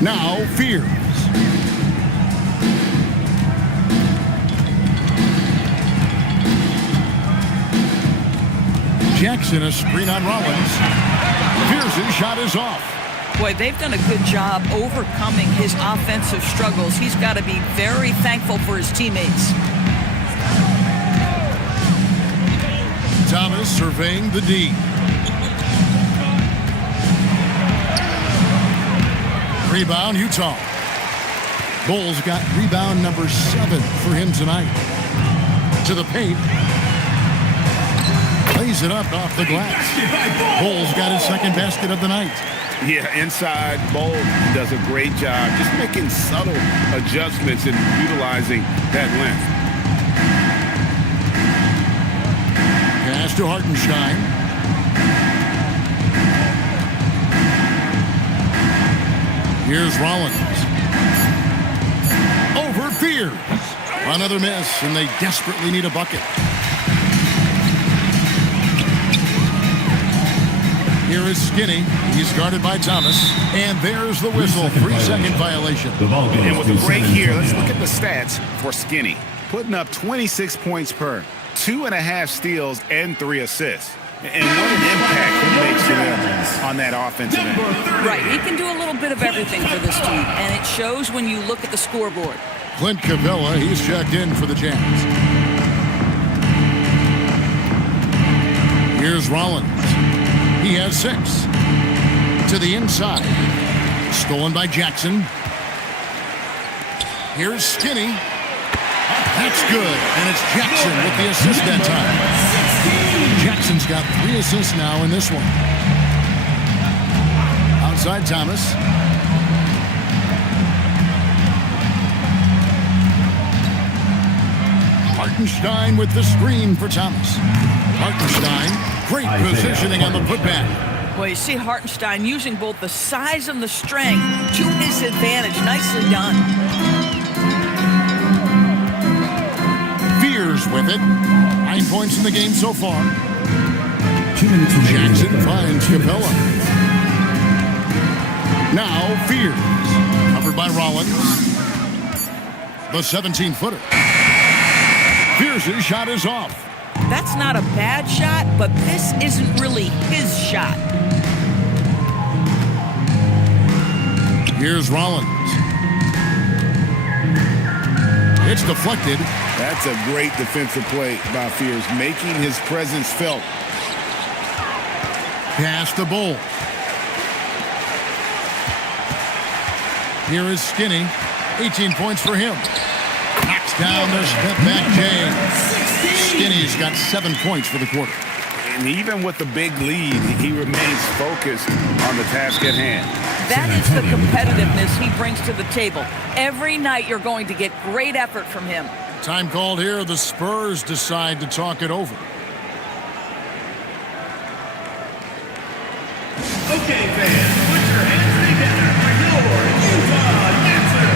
Now Fears. Jackson, a screen on Rollins. Fears' shot is off. Boy, they've done a good job overcoming his offensive struggles. He's got to be very thankful for his teammates. Thomas surveying the D. Rebound, Utah. Bulls got rebound number 7 for him tonight. To the paint. Lays it up off the glass. Bulls got his second basket of the night. Yeah, inside, Bull does a great job just making subtle adjustments and utilizing that length. Pass to Hartenstein. Here's Rollins. Over Fears. Another miss, and they desperately need a bucket. Here is Skinny. He's guarded by Thomas. And there's the whistle. 3-second violation. And with the break here, let's look at the stats for Skinny. Putting up 26 points per, 2.5 steals, and 3 assists. And what an impact he makes for them on that offensive end. Right, he can do a little bit of everything for this team, and it shows when you look at the scoreboard. Clint Capella, he's checked in for the Jazz. Here's Rollins. He has 6. To the inside. Stolen by Jackson. Here's Skinny. That's good. And it's Jackson with the assist that time. Jackson's got 3 assists now in this one. Outside Thomas. Hartenstein with the screen for Thomas. Hartenstein. Great positioning on the putback. Well, you see Hartenstein using both the size and the strength to his advantage. Nicely done. Fears with it. 9 points in the game so far. Jackson finds Capella. Now Fears. Covered by Rollins. The 17-footer. Fears' shot is off. That's not a bad shot, but this isn't really his shot. Here's Rollins. It's deflected. That's a great defensive play by Fears, making his presence felt. Pass the Bull. Here is Skinny. 18 points for him. Knocks down the step back James. Skinny's got 7 points for the quarter. And even with the big lead, he remains focused on the task at hand. That is the competitiveness he brings to the table. Every night you're going to get great effort from him. Time called here. The Spurs decide to talk it over. Okay, fans, put your hands together for your Utah Dancers.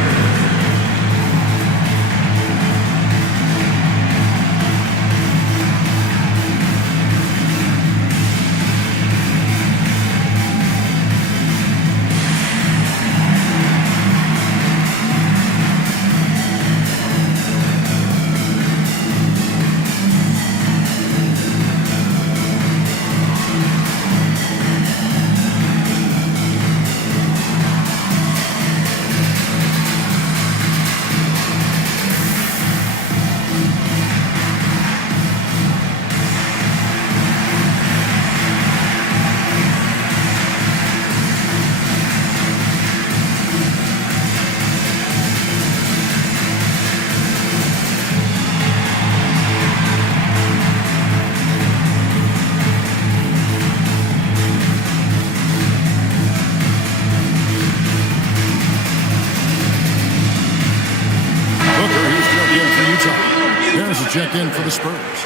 Check in for the Spurs.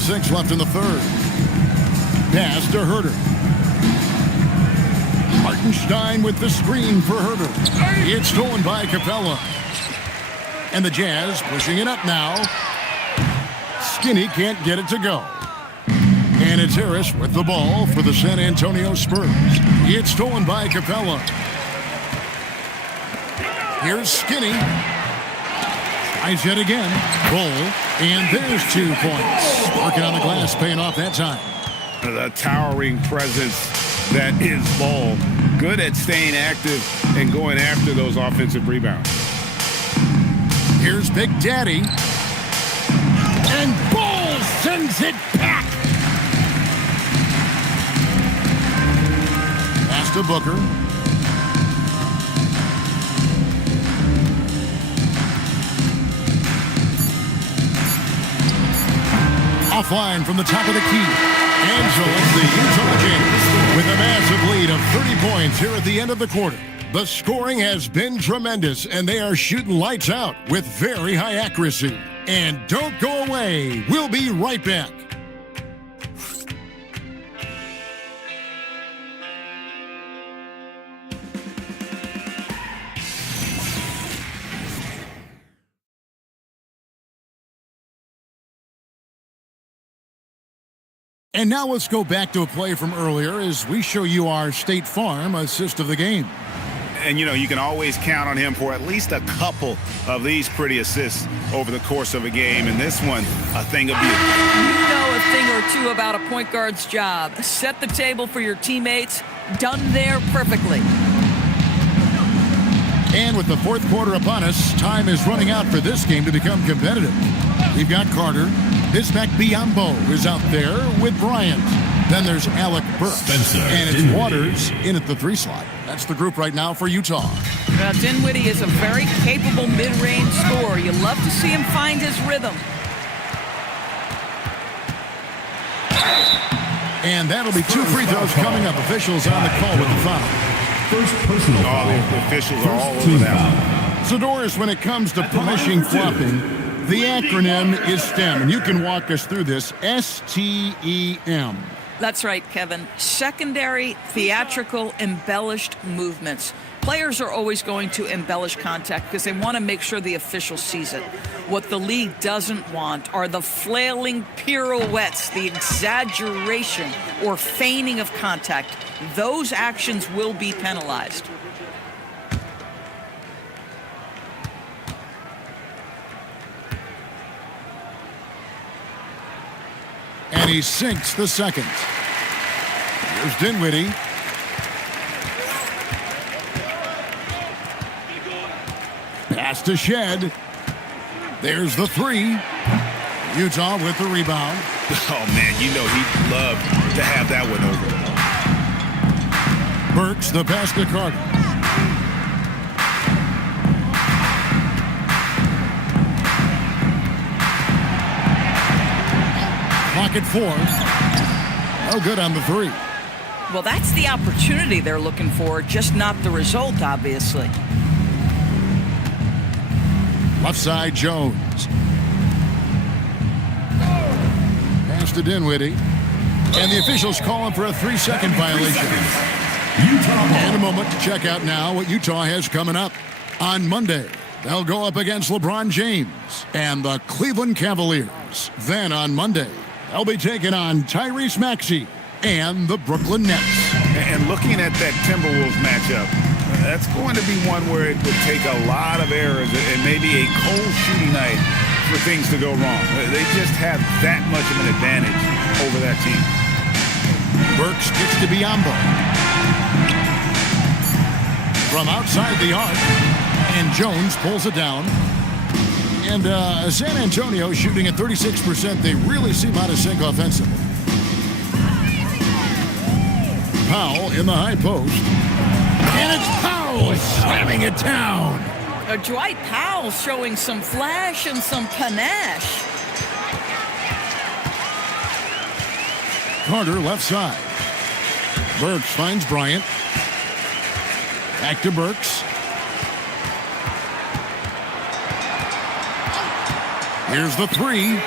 1:06 left in the third. Pass to Herter. Hartenstein with the screen for Herter. It's stolen by Capella. And the Jazz pushing it up now. Skinny can't get it to go. And it's Harris with the ball for the San Antonio Spurs. It's stolen by Capella. Here's Skinny. Tries yet again. Bull. And there's 2 points. Working on the glass, paying off that time. The towering presence that is Bull. Good at staying active and going after those offensive rebounds. Here's Big Daddy. And Bull sends it back. Pass to Booker. Offline from the top of the key. And so it's the Utah Jazz with a massive lead of 30 points here at the end of the quarter. The scoring has been tremendous, and they are shooting lights out with very high accuracy. And don't go away. We'll be right back. And now let's go back to a play from earlier as we show you our State Farm assist of the game. And, you know, you can always count on him for at least a couple of these pretty assists over the course of a game. And this one, a thing of beauty. You know a thing or two about a point guard's job. Set the table for your teammates. Done there perfectly. And with the fourth quarter upon us, time is running out for this game to become competitive. We've got Carter. Bismack Biyombo is out there with Bryant. Then there's Alec Burks. And it's Waters in at the 3 slot. That's the group right now for Utah. Dinwiddie is a very capable mid-range scorer. You love to see him find his rhythm. And that'll be 2 free throws coming up. Officials on the call with the foul. First personal foul. The officials are all over that one. So, Doris, when it comes to punishing flopping, the acronym is STEM, and you can walk us through this. STEM. That's right, Kevin. Secondary, theatrical, embellished movements. Players are always going to embellish contact because they want to make sure the official sees it. What the league doesn't want are the flailing pirouettes, the exaggeration or feigning of contact. Those actions will be penalized. And he sinks the second. Here's Dinwiddie. Pass to Shed. There's the 3. Utah with the rebound. Oh, man, you know he'd love to have that one over. Burks, the pass to Carter. Clock at 4. No good on the 3. Well, that's the opportunity they're looking for, just not the result, obviously. Left side, Jones. Pass to Dinwiddie. And the officials calling for a 3-second violation. And a moment to check out now what Utah has coming up. On Monday, they'll go up against LeBron James and the Cleveland Cavaliers. Then on Monday, they'll be taking on Tyrese Maxey and the Brooklyn Nets. And looking at that Timberwolves matchup, that's going to be one where it would take a lot of errors and maybe a cold shooting night for things to go wrong. They just have that much of an advantage over that team. Burks gets to Biyombo. From outside the arc, and Jones pulls it down. And San Antonio shooting at 36%. They really seem out of sync offensively. Powell in the high post. And it's Powell slamming it down. Dwight Powell showing some flash and some panache. Carter left side. Burks finds Bryant. Back to Burks. Here's the 3.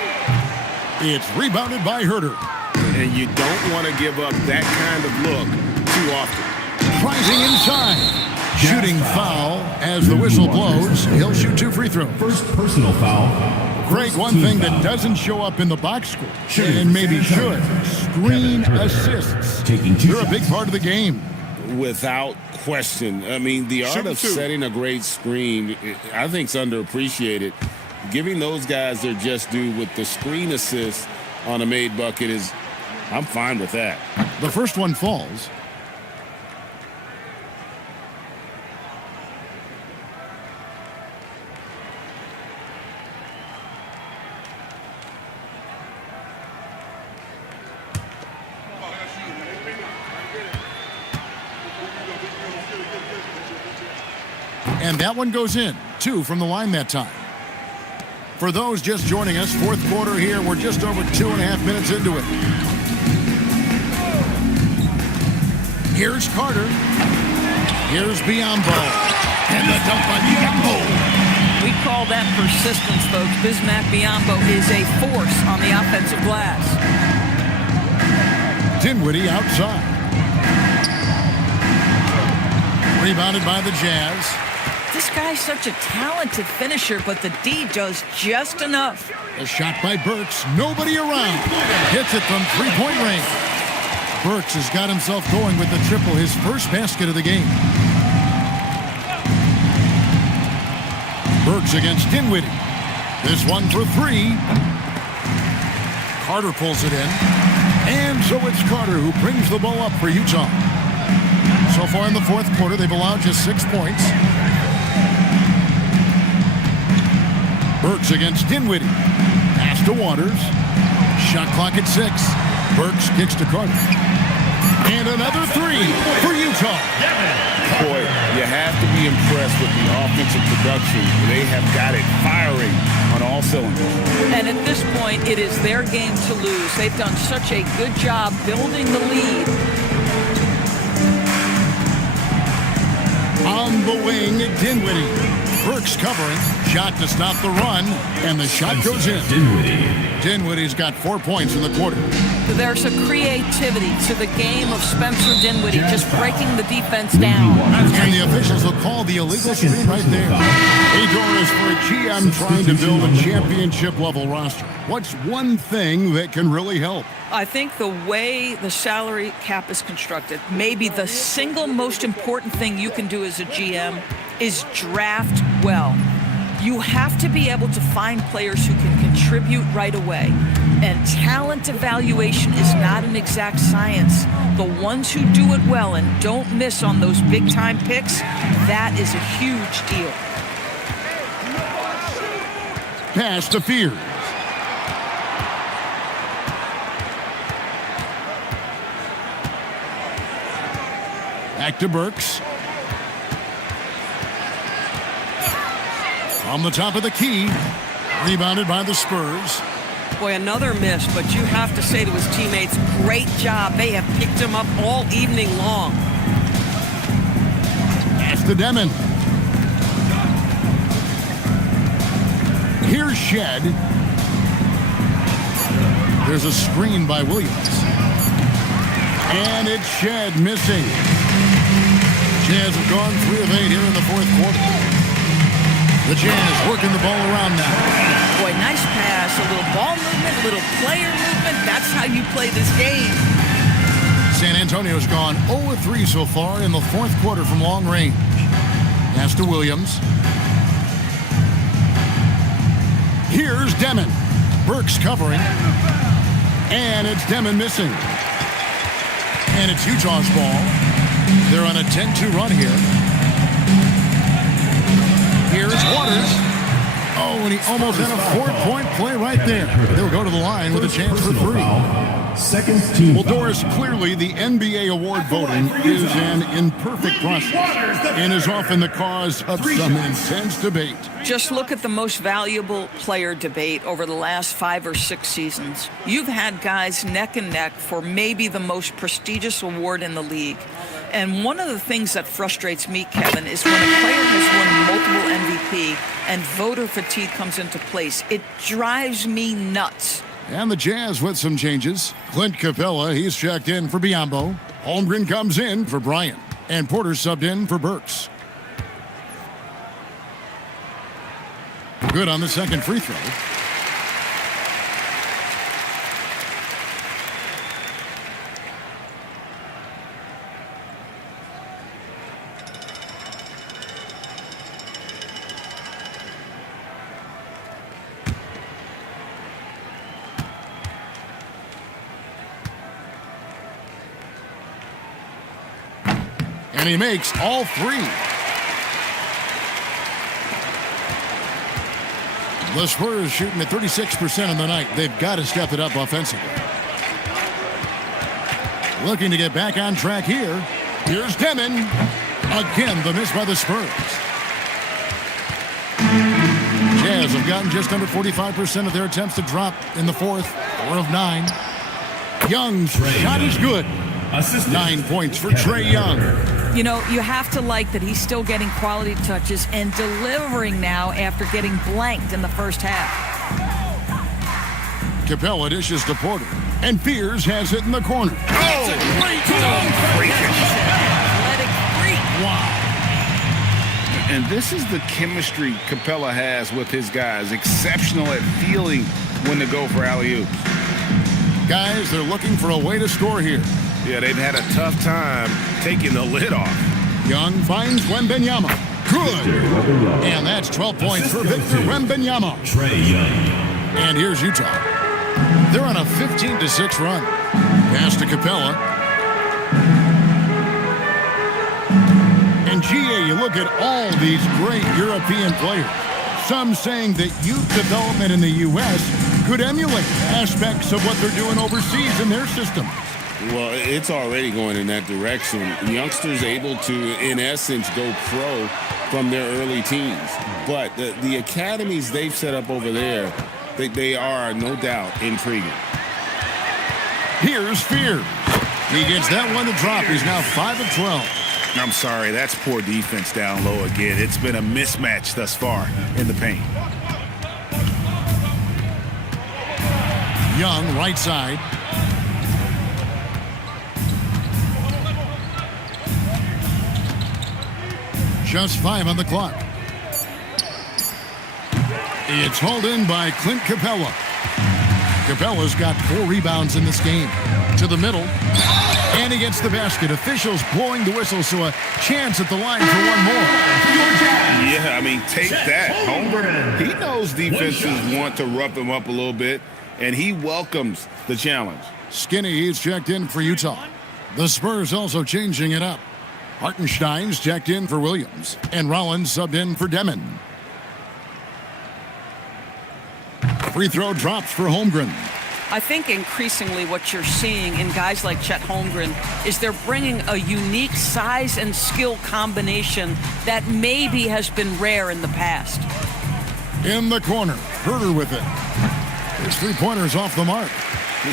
It's rebounded by Herter. And you don't want to give up that kind of look too often. Rising inside. Shooting foul as the whistle blows. He'll shoot 2 free throws. First personal foul. Greg, one thing that doesn't show up in the box score, and maybe should, screen assists. They're a big part of the game. Without question. I mean, the art of setting a great screen, I think, is underappreciated. Giving those guys their just due with the screen assist on a made bucket is, I'm fine with that. The first one falls. And that one goes in. 2 from the line that time. For those just joining us, fourth quarter here. We're just over 2.5 minutes into it. Here's Carter. Here's Biombo. And the dunk by Biombo. We call that persistence, folks. Bismack Biyombo is a force on the offensive glass. Dinwiddie outside. Rebounded by the Jazz. This guy's such a talented finisher, but the D does just enough. A shot by Burks. Nobody around. Hits it from three-point range. Burks has got himself going with the triple, his first basket of the game. Burks against Dinwiddie. This one for 3. Carter pulls it in. And so it's Carter who brings the ball up for Utah. So far in the fourth quarter, they've allowed just 6 points. Burks against Dinwiddie. Pass to Waters. Shot clock at 6. Burks kicks to Carter. And another 3 for Utah. Boy, you have to be impressed with the offensive production. They have got it firing on all cylinders. And at this point, it is their game to lose. They've done such a good job building the lead. On the wing, Dinwiddie. Burks covering. Shot to stop the run. And the shot goes in. Dinwiddie's got 4 points in the quarter. There's a creativity to the game of Spencer Dinwiddie, just breaking the defense down. And the officials will call the illegal screen right there. Hey, Doris, for a GM trying to build a championship-level roster, what's one thing that can really help? I think the way the salary cap is constructed, maybe the single most important thing you can do as a GM is draft well. You have to be able to find players who can contribute right away. And talent evaluation is not an exact science. The ones who do it well and don't miss on those big-time picks, that is a huge deal. Pass to Fears. Back to Burks. On the top of the key. Rebounded by the Spurs. Boy, another miss, but you have to say to his teammates, great job. They have picked him up all evening long. Pass to Demon. Here's Shed. There's a screen by Williams. And it's Shed missing. Jazz have gone 3 of 8 here in the fourth quarter. The Jazz working the ball around now. Boy, nice pass, a little ball movement, a little player movement. That's how you play this game. San Antonio's gone 0 of 3 so far in the fourth quarter from long range. Pass to Williams. Here's Demon. Burks covering. And it's Demon missing. And it's Utah's ball. They're on a 10-2 run here. Here's Waters. Oh, and he almost had a 4-point play right there. They'll go to the line with a chance for 3. Well, Doris, clearly the NBA award voting is an imperfect process and is often the cause of some intense debate. Just look at the most valuable player debate over the last 5 or 6 seasons. You've had guys neck and neck for maybe the most prestigious award in the league. And one of the things that frustrates me, Kevin, is when a player has won multiple MVP and voter fatigue comes into place. It drives me nuts And the Jazz with some changes. Clint Capella, he's checked in for Biyombo. Holmgren comes in for Bryant. And Porter subbed in for Burks. Good on the second free throw. And he makes all three. The Spurs shooting at 36% in the night. They've got to step it up offensively. Looking to get back on track here. Here's Demon. Again, the miss by the Spurs. Jazz have gotten just under 45% of their attempts to drop in the fourth. 4 of 9. Young's shot is good. 9 points for Trae Young. You know, you have to like that he's still getting quality touches and delivering now after getting blanked in the first half. Capella dishes to Porter. And Fears has it in the corner. That's a great dunk. Athletic freak. Wow. And this is the chemistry Capella has with his guys. Exceptional at feeling when to go for alley-oops. Guys, they're looking for a way to score here. Yeah, they've had a tough time taking the lid off. Young finds Wembanyama. Good. And that's 12 points for Victor Wembanyama. And here's Utah. They're on a 15-6 run. Pass to Capella. And GA, you look at all these great European players. Some saying that youth development in the U.S. could emulate aspects of what they're doing overseas in their system. Well, it's already going in that direction. Youngsters able to, in essence, go pro from their early teens. But the academies they've set up over there, they are, no doubt, intriguing. Here's Fears. He gets that one to drop. He's now 5 of 12. I'm sorry, that's poor defense down low again. It's been a mismatch thus far in the paint. Young, right side. Just 5 on the clock. It's hauled in by Clint Capella. Capella's got 4 rebounds in this game. To the middle. And he gets the basket. Officials blowing the whistle, so a chance at the line for one more. Yeah, I mean, take that. Holmgren, he knows defenses want to rough him up a little bit, and he welcomes the challenge. Skinny, he's checked in for Utah. The Spurs also changing it up. Hartenstein's checked in for Williams, and Rollins subbed in for Demon. Free throw drops for Holmgren. I think increasingly what you're seeing in guys like Chet Holmgren is they're bringing a unique size and skill combination that maybe has been rare in the past. In the corner, Herter with it. His 3-pointer's off the mark.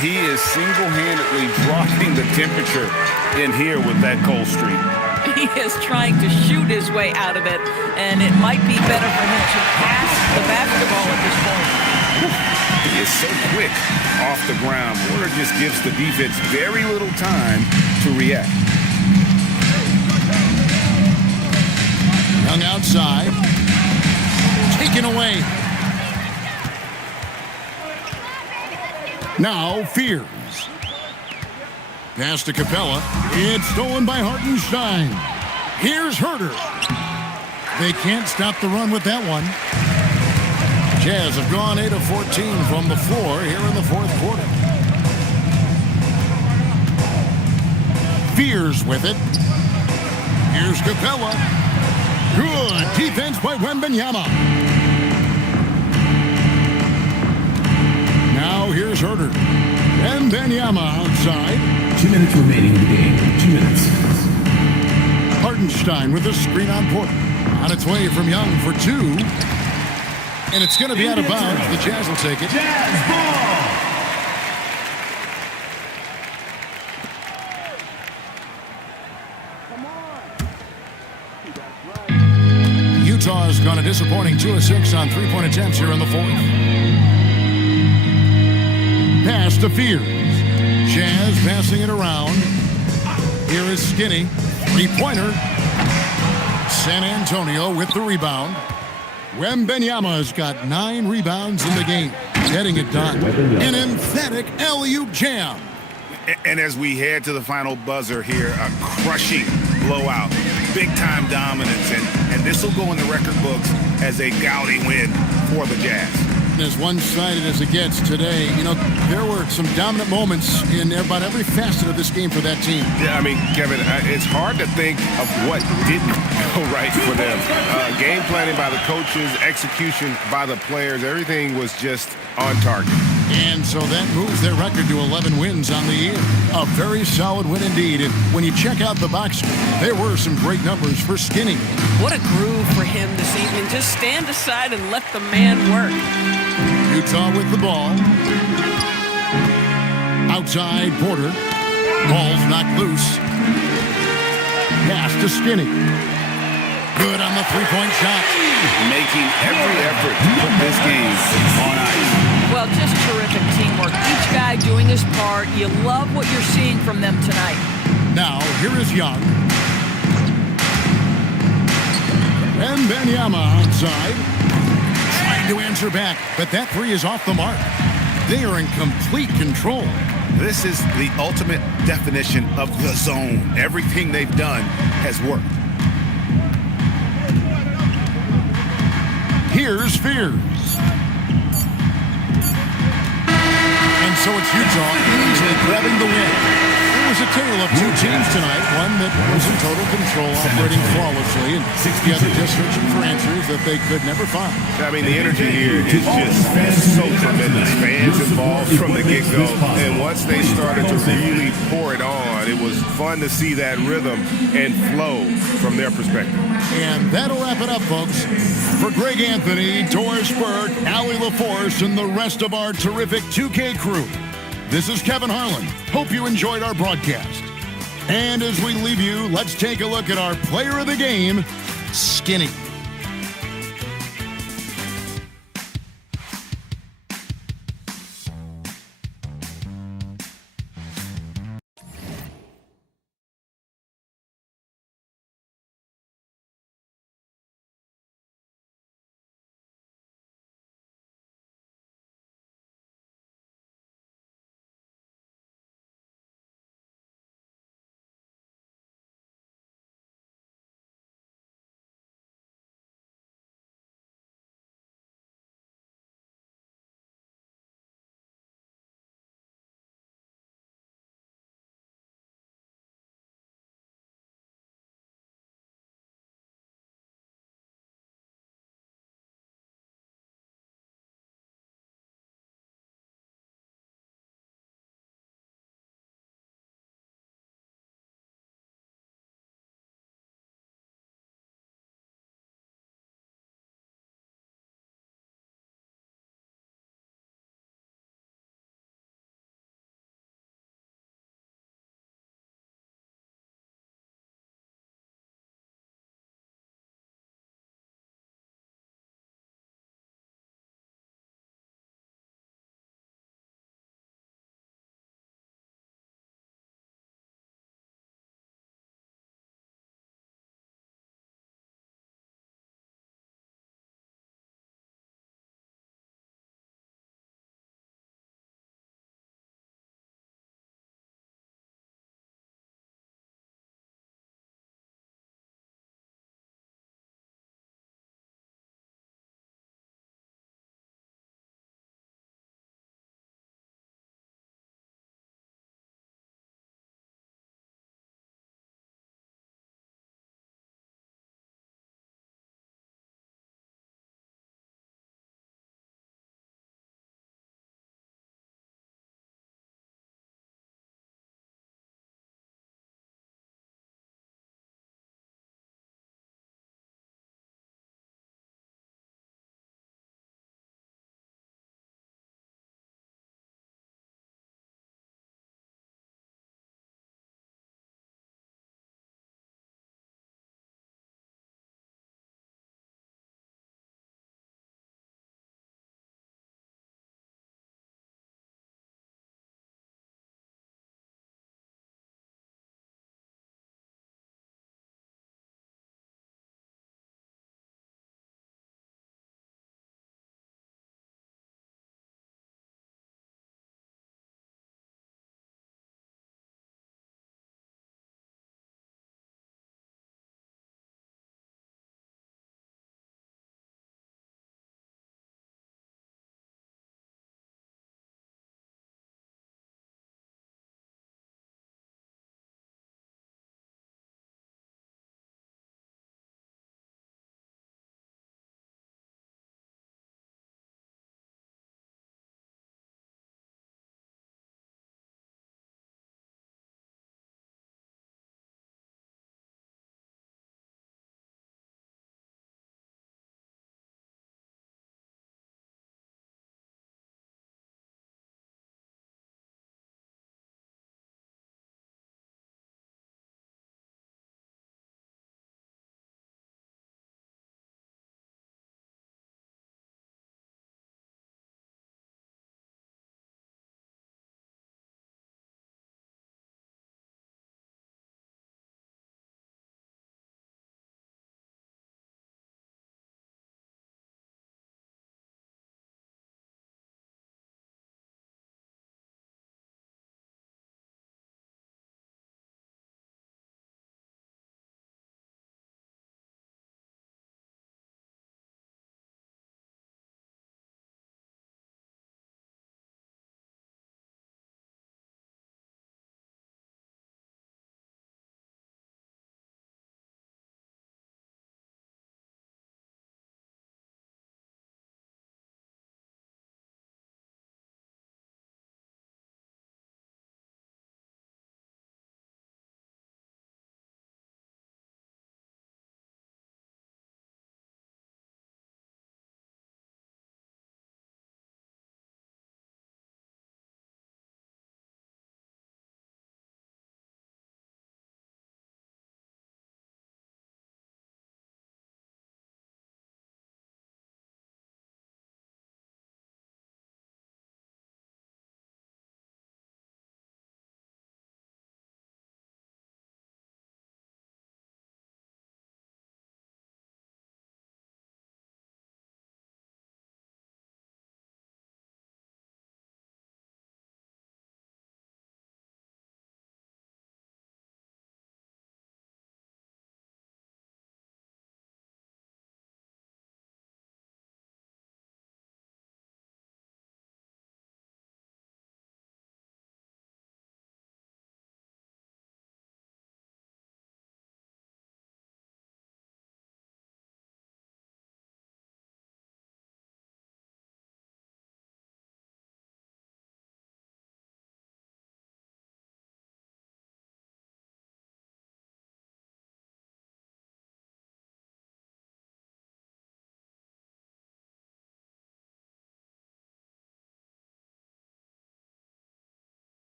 He is single-handedly dropping the temperature in here with that cold streak. He is trying to shoot his way out of it, and it might be better for him to pass the basketball at this point. He is so quick off the ground. Porter just gives the defense very little time to react. Young outside. Taken away. Now Fears. Pass to Capella. It's stolen by Hartenstein. Here's Herter. They can't stop the run with that one. Jazz have gone 8 of 14 from the floor here in the fourth quarter. Fears with it. Here's Capella. Good defense by Wembanyama. Now here's Herter. Wembanyama outside. 2 minutes remaining in the game. 2 minutes. Hartenstein with a screen on Porter. On its way from Young for 2. And it's going to be out of bounds. The Jazz will take it. Jazz ball. Utah has gone a disappointing 2 of 6 on 3-point attempts here in the fourth. pass to Fears. Jazz passing it around. Here is Skinny. Three-pointer. San Antonio with the rebound. Wembanyama's got 9 rebounds in the game. Getting it done. An emphatic alley-oop jam. And as we head to the final buzzer here, a crushing blowout. Big-time dominance. And this will go in the record books as a gaudy win for the Jazz. As one-sided as it gets today, you know, there were some dominant moments in about every facet of this game for that team. Yeah, I mean, Kevin, it's hard to think of what didn't go right for them. Game planning by the coaches, execution by the players, everything was just on target. And so that moves their record to 11 wins on the year. A very solid win indeed. And when you check out the box score, there were some great numbers for Skinny. What a groove for him this evening. Just stand aside and let the man work. Utah with the ball. Outside Porter. Ball's knocked loose. Pass to Skinny. Good on the three-point shot. Making every effort to put this game on ice. Well, just terrific teamwork. Each guy doing his part. You love what you're seeing from them tonight. Now, here is Young. And Wembanyama outside. Trying to answer back, but that three is off the mark. They are in complete control. This is the ultimate definition of the zone. Everything they've done has worked. Here's Fears. And so it's Utah easily grabbing the win. It was a tale of two teams tonight, one that was in total control, operating flawlessly, and the other just searching for answers that they could never find. I mean, the energy here is just so tremendous. Fans involved from the get-go, and once they started to really pour it on, it was fun to see that rhythm and flow from their perspective. And that'll wrap it up, folks. For Greg Anthony, Doris Burke, Allie LaForce, and the rest of our terrific 2K crew, this is Kevin Harlan. Hope you enjoyed our broadcast. And as we leave you, let's take a look at our player of the game, Skinny.